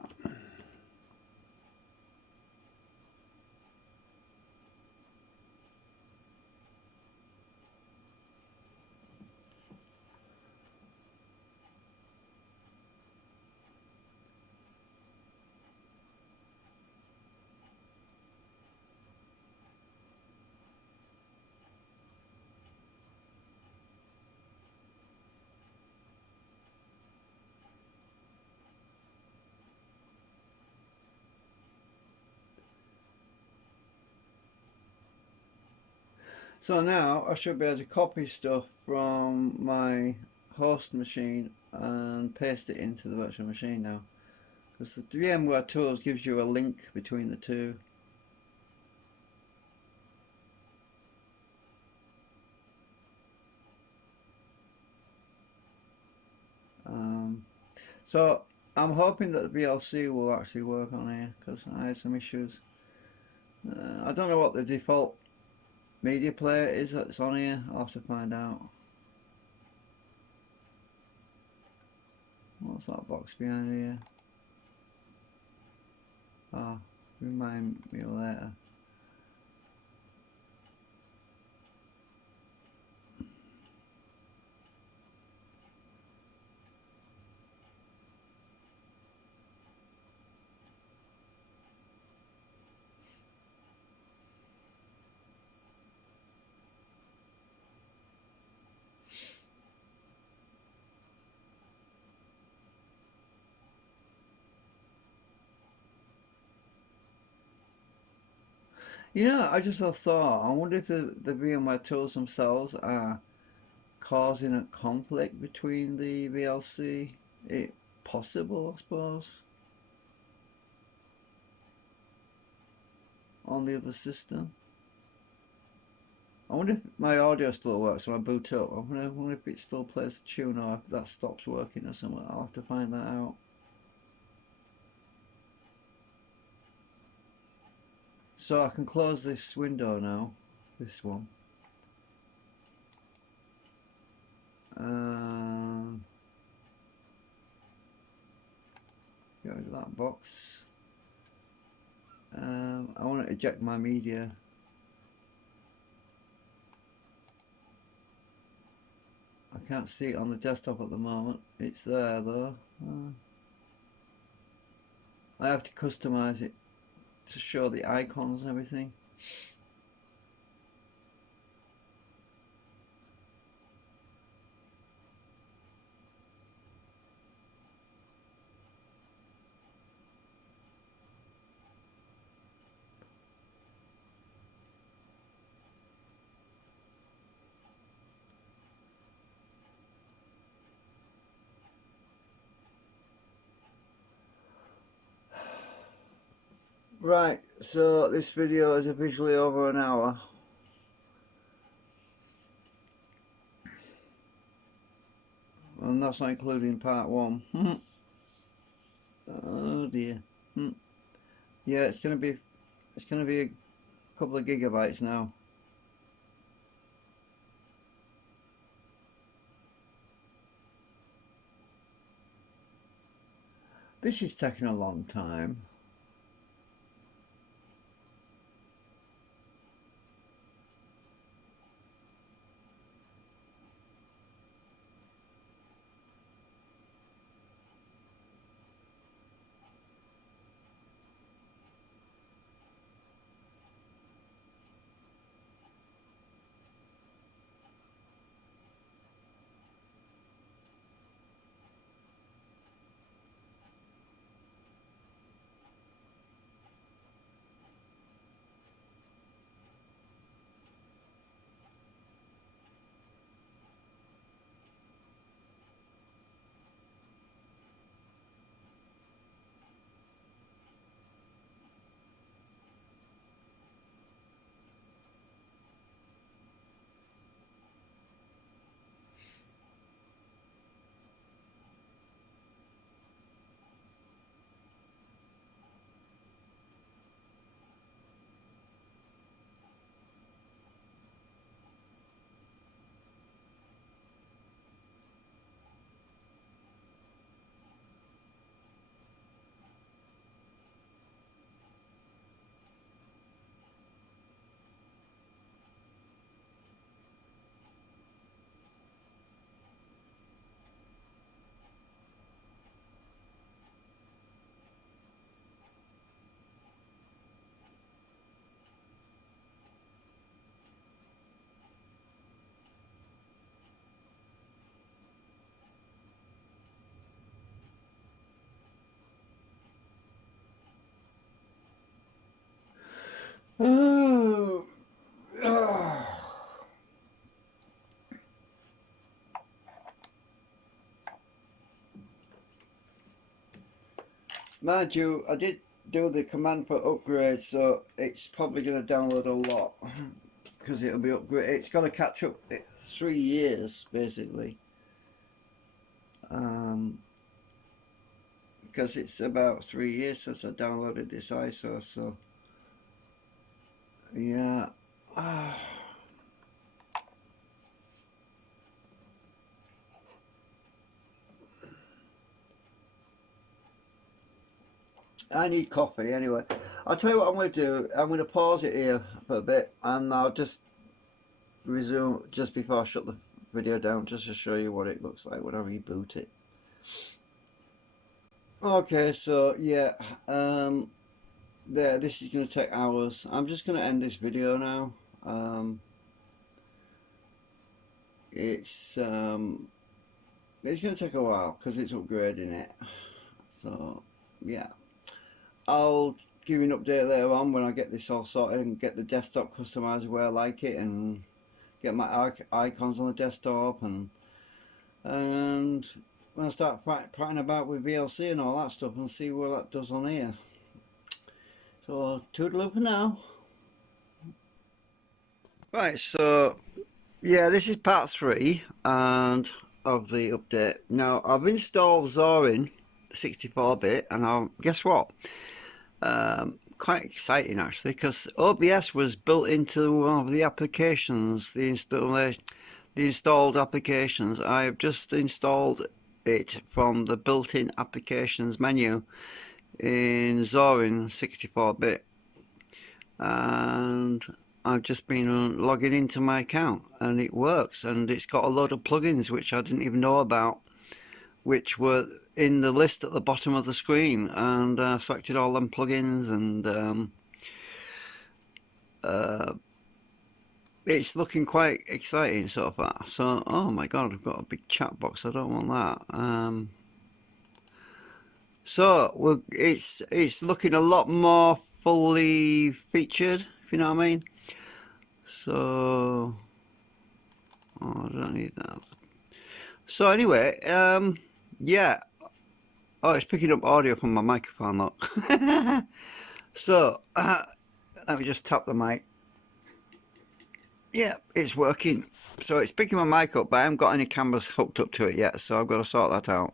So now I should be able to copy stuff from my host machine and paste it into the virtual machine now. because the VMware Tools gives you a link between the two. So I'm hoping that the VLC will actually work on here, because I had some issues. I don't know what the default media player is that's on here. I'll have to find out. What's that box behind here? Ah, remind me later. You know, I just thought, I wonder if the VMware tools themselves are causing a conflict between the VLC. It possible, I suppose, on the other system. I wonder if my audio still works when I boot up. I wonder if it still plays a tune or if that stops working or something. I'll have to find that out. So I can close this window now, this one. Get rid of that box. I want to eject my media. I can't see it on the desktop at the moment. It's there though. I have to customize it to show the icons and everything. Right, so this video is officially over an hour. And that's not including part one. Oh dear. Yeah, it's gonna be a couple of gigabytes now. This is taking a long time. Oh. Mind you, I did do the command for upgrade, so it's probably going to download a lot because it'll be upgrade. It's got to catch up 3 years basically, because it's about 3 years since I downloaded this ISO. So yeah. I need coffee anyway. I'll tell you what I'm going to do. I'm going to pause it here for a bit and I'll just resume just before I shut the video down, just to show you what it looks like when I reboot it. Okay, so yeah, this is going to take hours. I'm just going to end this video now. It's going to take a while because it's upgrading it. So yeah. I'll give you an update later on when I get this all sorted and get the desktop customized the way I like it and get my icons on the desktop and when I start playing about with VLC and all that stuff and see what that does on here. So toodaloo for now. Right, so yeah, this is part 3 and of the update. Now I've installed Zorin 64-bit and guess what? Quite exciting actually, because OBS was built into one of the applications, the installed applications. I've just installed it from the built-in applications menu in Zorin 64-bit, and I've just been logging into my account and it works, and it's got a load of plugins which I didn't even know about, which were in the list at the bottom of the screen, and selected all them plugins, and it's looking quite exciting so far. So, oh my god, I've got a big chat box, I don't want that. So it's looking a lot more fully featured, if you know what I mean. So, oh, I don't need that. So anyway, yeah. Oh, it's picking up audio from my microphone, look. So, let me just tap the mic. Yeah, it's working. So it's picking my mic up, but I haven't got any cameras hooked up to it yet, so I've got to sort that out.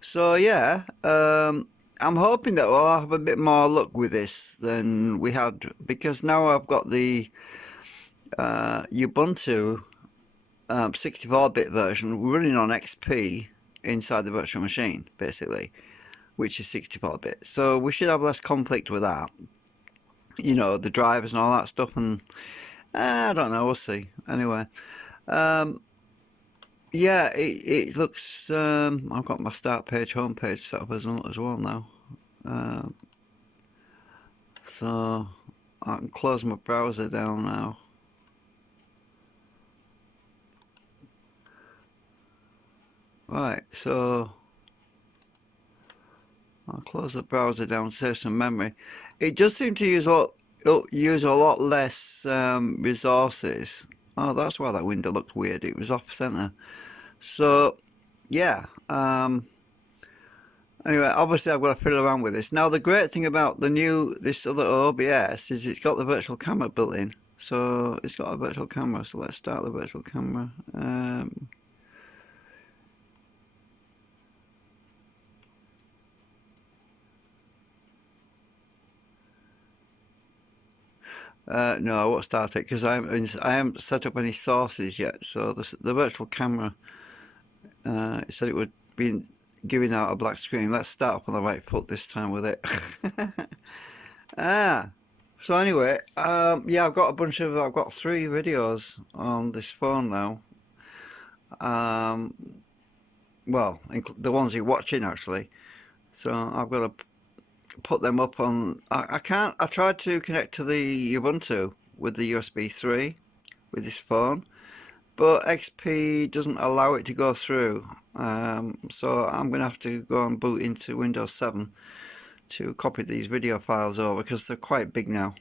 So yeah, I'm hoping that we'll have a bit more luck with this than we had, because now I've got the Ubuntu 64-bit version running on XP inside the virtual machine, basically, which is 64-bit. So we should have less conflict with that, you know, the drivers and all that stuff, and I don't know, we'll see. Anyway, yeah, it looks, I've got my start page, home page set up as well now. So I can close my browser down now. Right, so I'll close the browser down, save some memory. It does seem to use a lot less resources. Oh, that's why that window looked weird. It was off center. So yeah, anyway, obviously I've got to fiddle around with this. Now the great thing about this other OBS is it's got the virtual camera built in. So it's got a virtual camera. So let's start the virtual camera. No, I won't start it because I haven't set up any sources yet. So the virtual camera, it said it would be giving out a black screen. Let's start up on the right foot this time with it. So anyway, yeah, I've got 3 videos on this phone now. Well, the ones you're watching actually. So I've got to put them up on. I tried to connect to the Ubuntu with the USB 3 with this phone, but XP doesn't allow it to go through. So I'm gonna have to go and boot into Windows 7 to copy these video files over, because they're quite big now.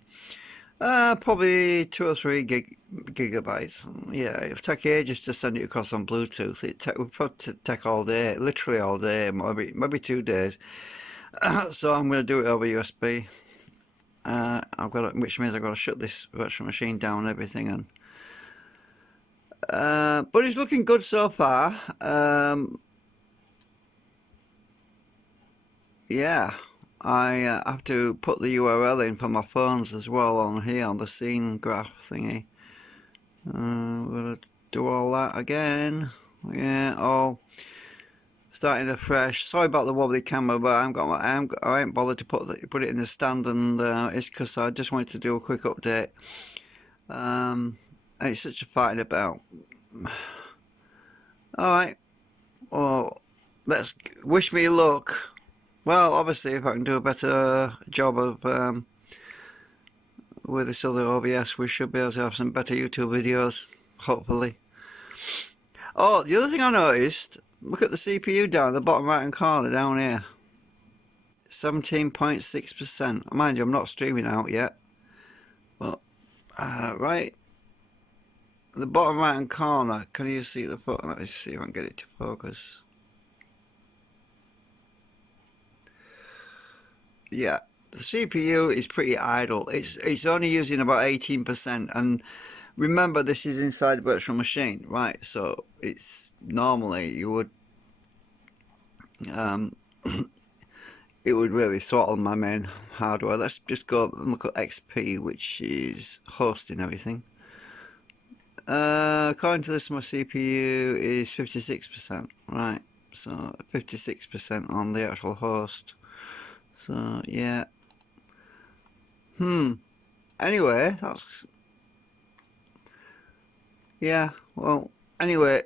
Probably 2 or 3 gigabytes. Yeah, it'll take ages to send it across on Bluetooth. It would probably take all day, literally all day, maybe 2 days. So I'm going to do it over USB. Which means I've got to shut this virtual machine down and everything, and but it's looking good so far. Yeah, I have to put the URL in for my phones as well on here on the scene graph thingy. I'm gonna do all that again. Yeah, all starting afresh. Sorry about the wobbly camera, but I ain't bothered to put it in the stand, and it's because I just wanted to do a quick update. And it's such a fighting about. All right, well, let's wish me luck. Well, obviously, if I can do a better job of with this other OBS, we should be able to have some better YouTube videos, hopefully. Oh, the other thing I noticed, look at the CPU down at the bottom right hand corner down here. 17.6%. Mind you, I'm not streaming out yet. But, right. The bottom right hand corner, can you see the photo? Let me see if I can get it to focus. Yeah, the CPU is pretty idle. It's only using about 18%, and remember this is inside the virtual machine, right? So it's normally you would it would really throttle my main hardware. Let's just go and look at XP, which is hosting everything. According to this, my CPU is 56%, right? So 56% on the actual host. So yeah. Anyway, that's yeah. Well, anyway,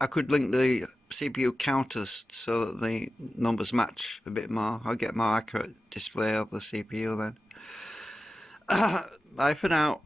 I could link the CPU counters so that the numbers match a bit more. I'll get more accurate display of the CPU then. Bye for now.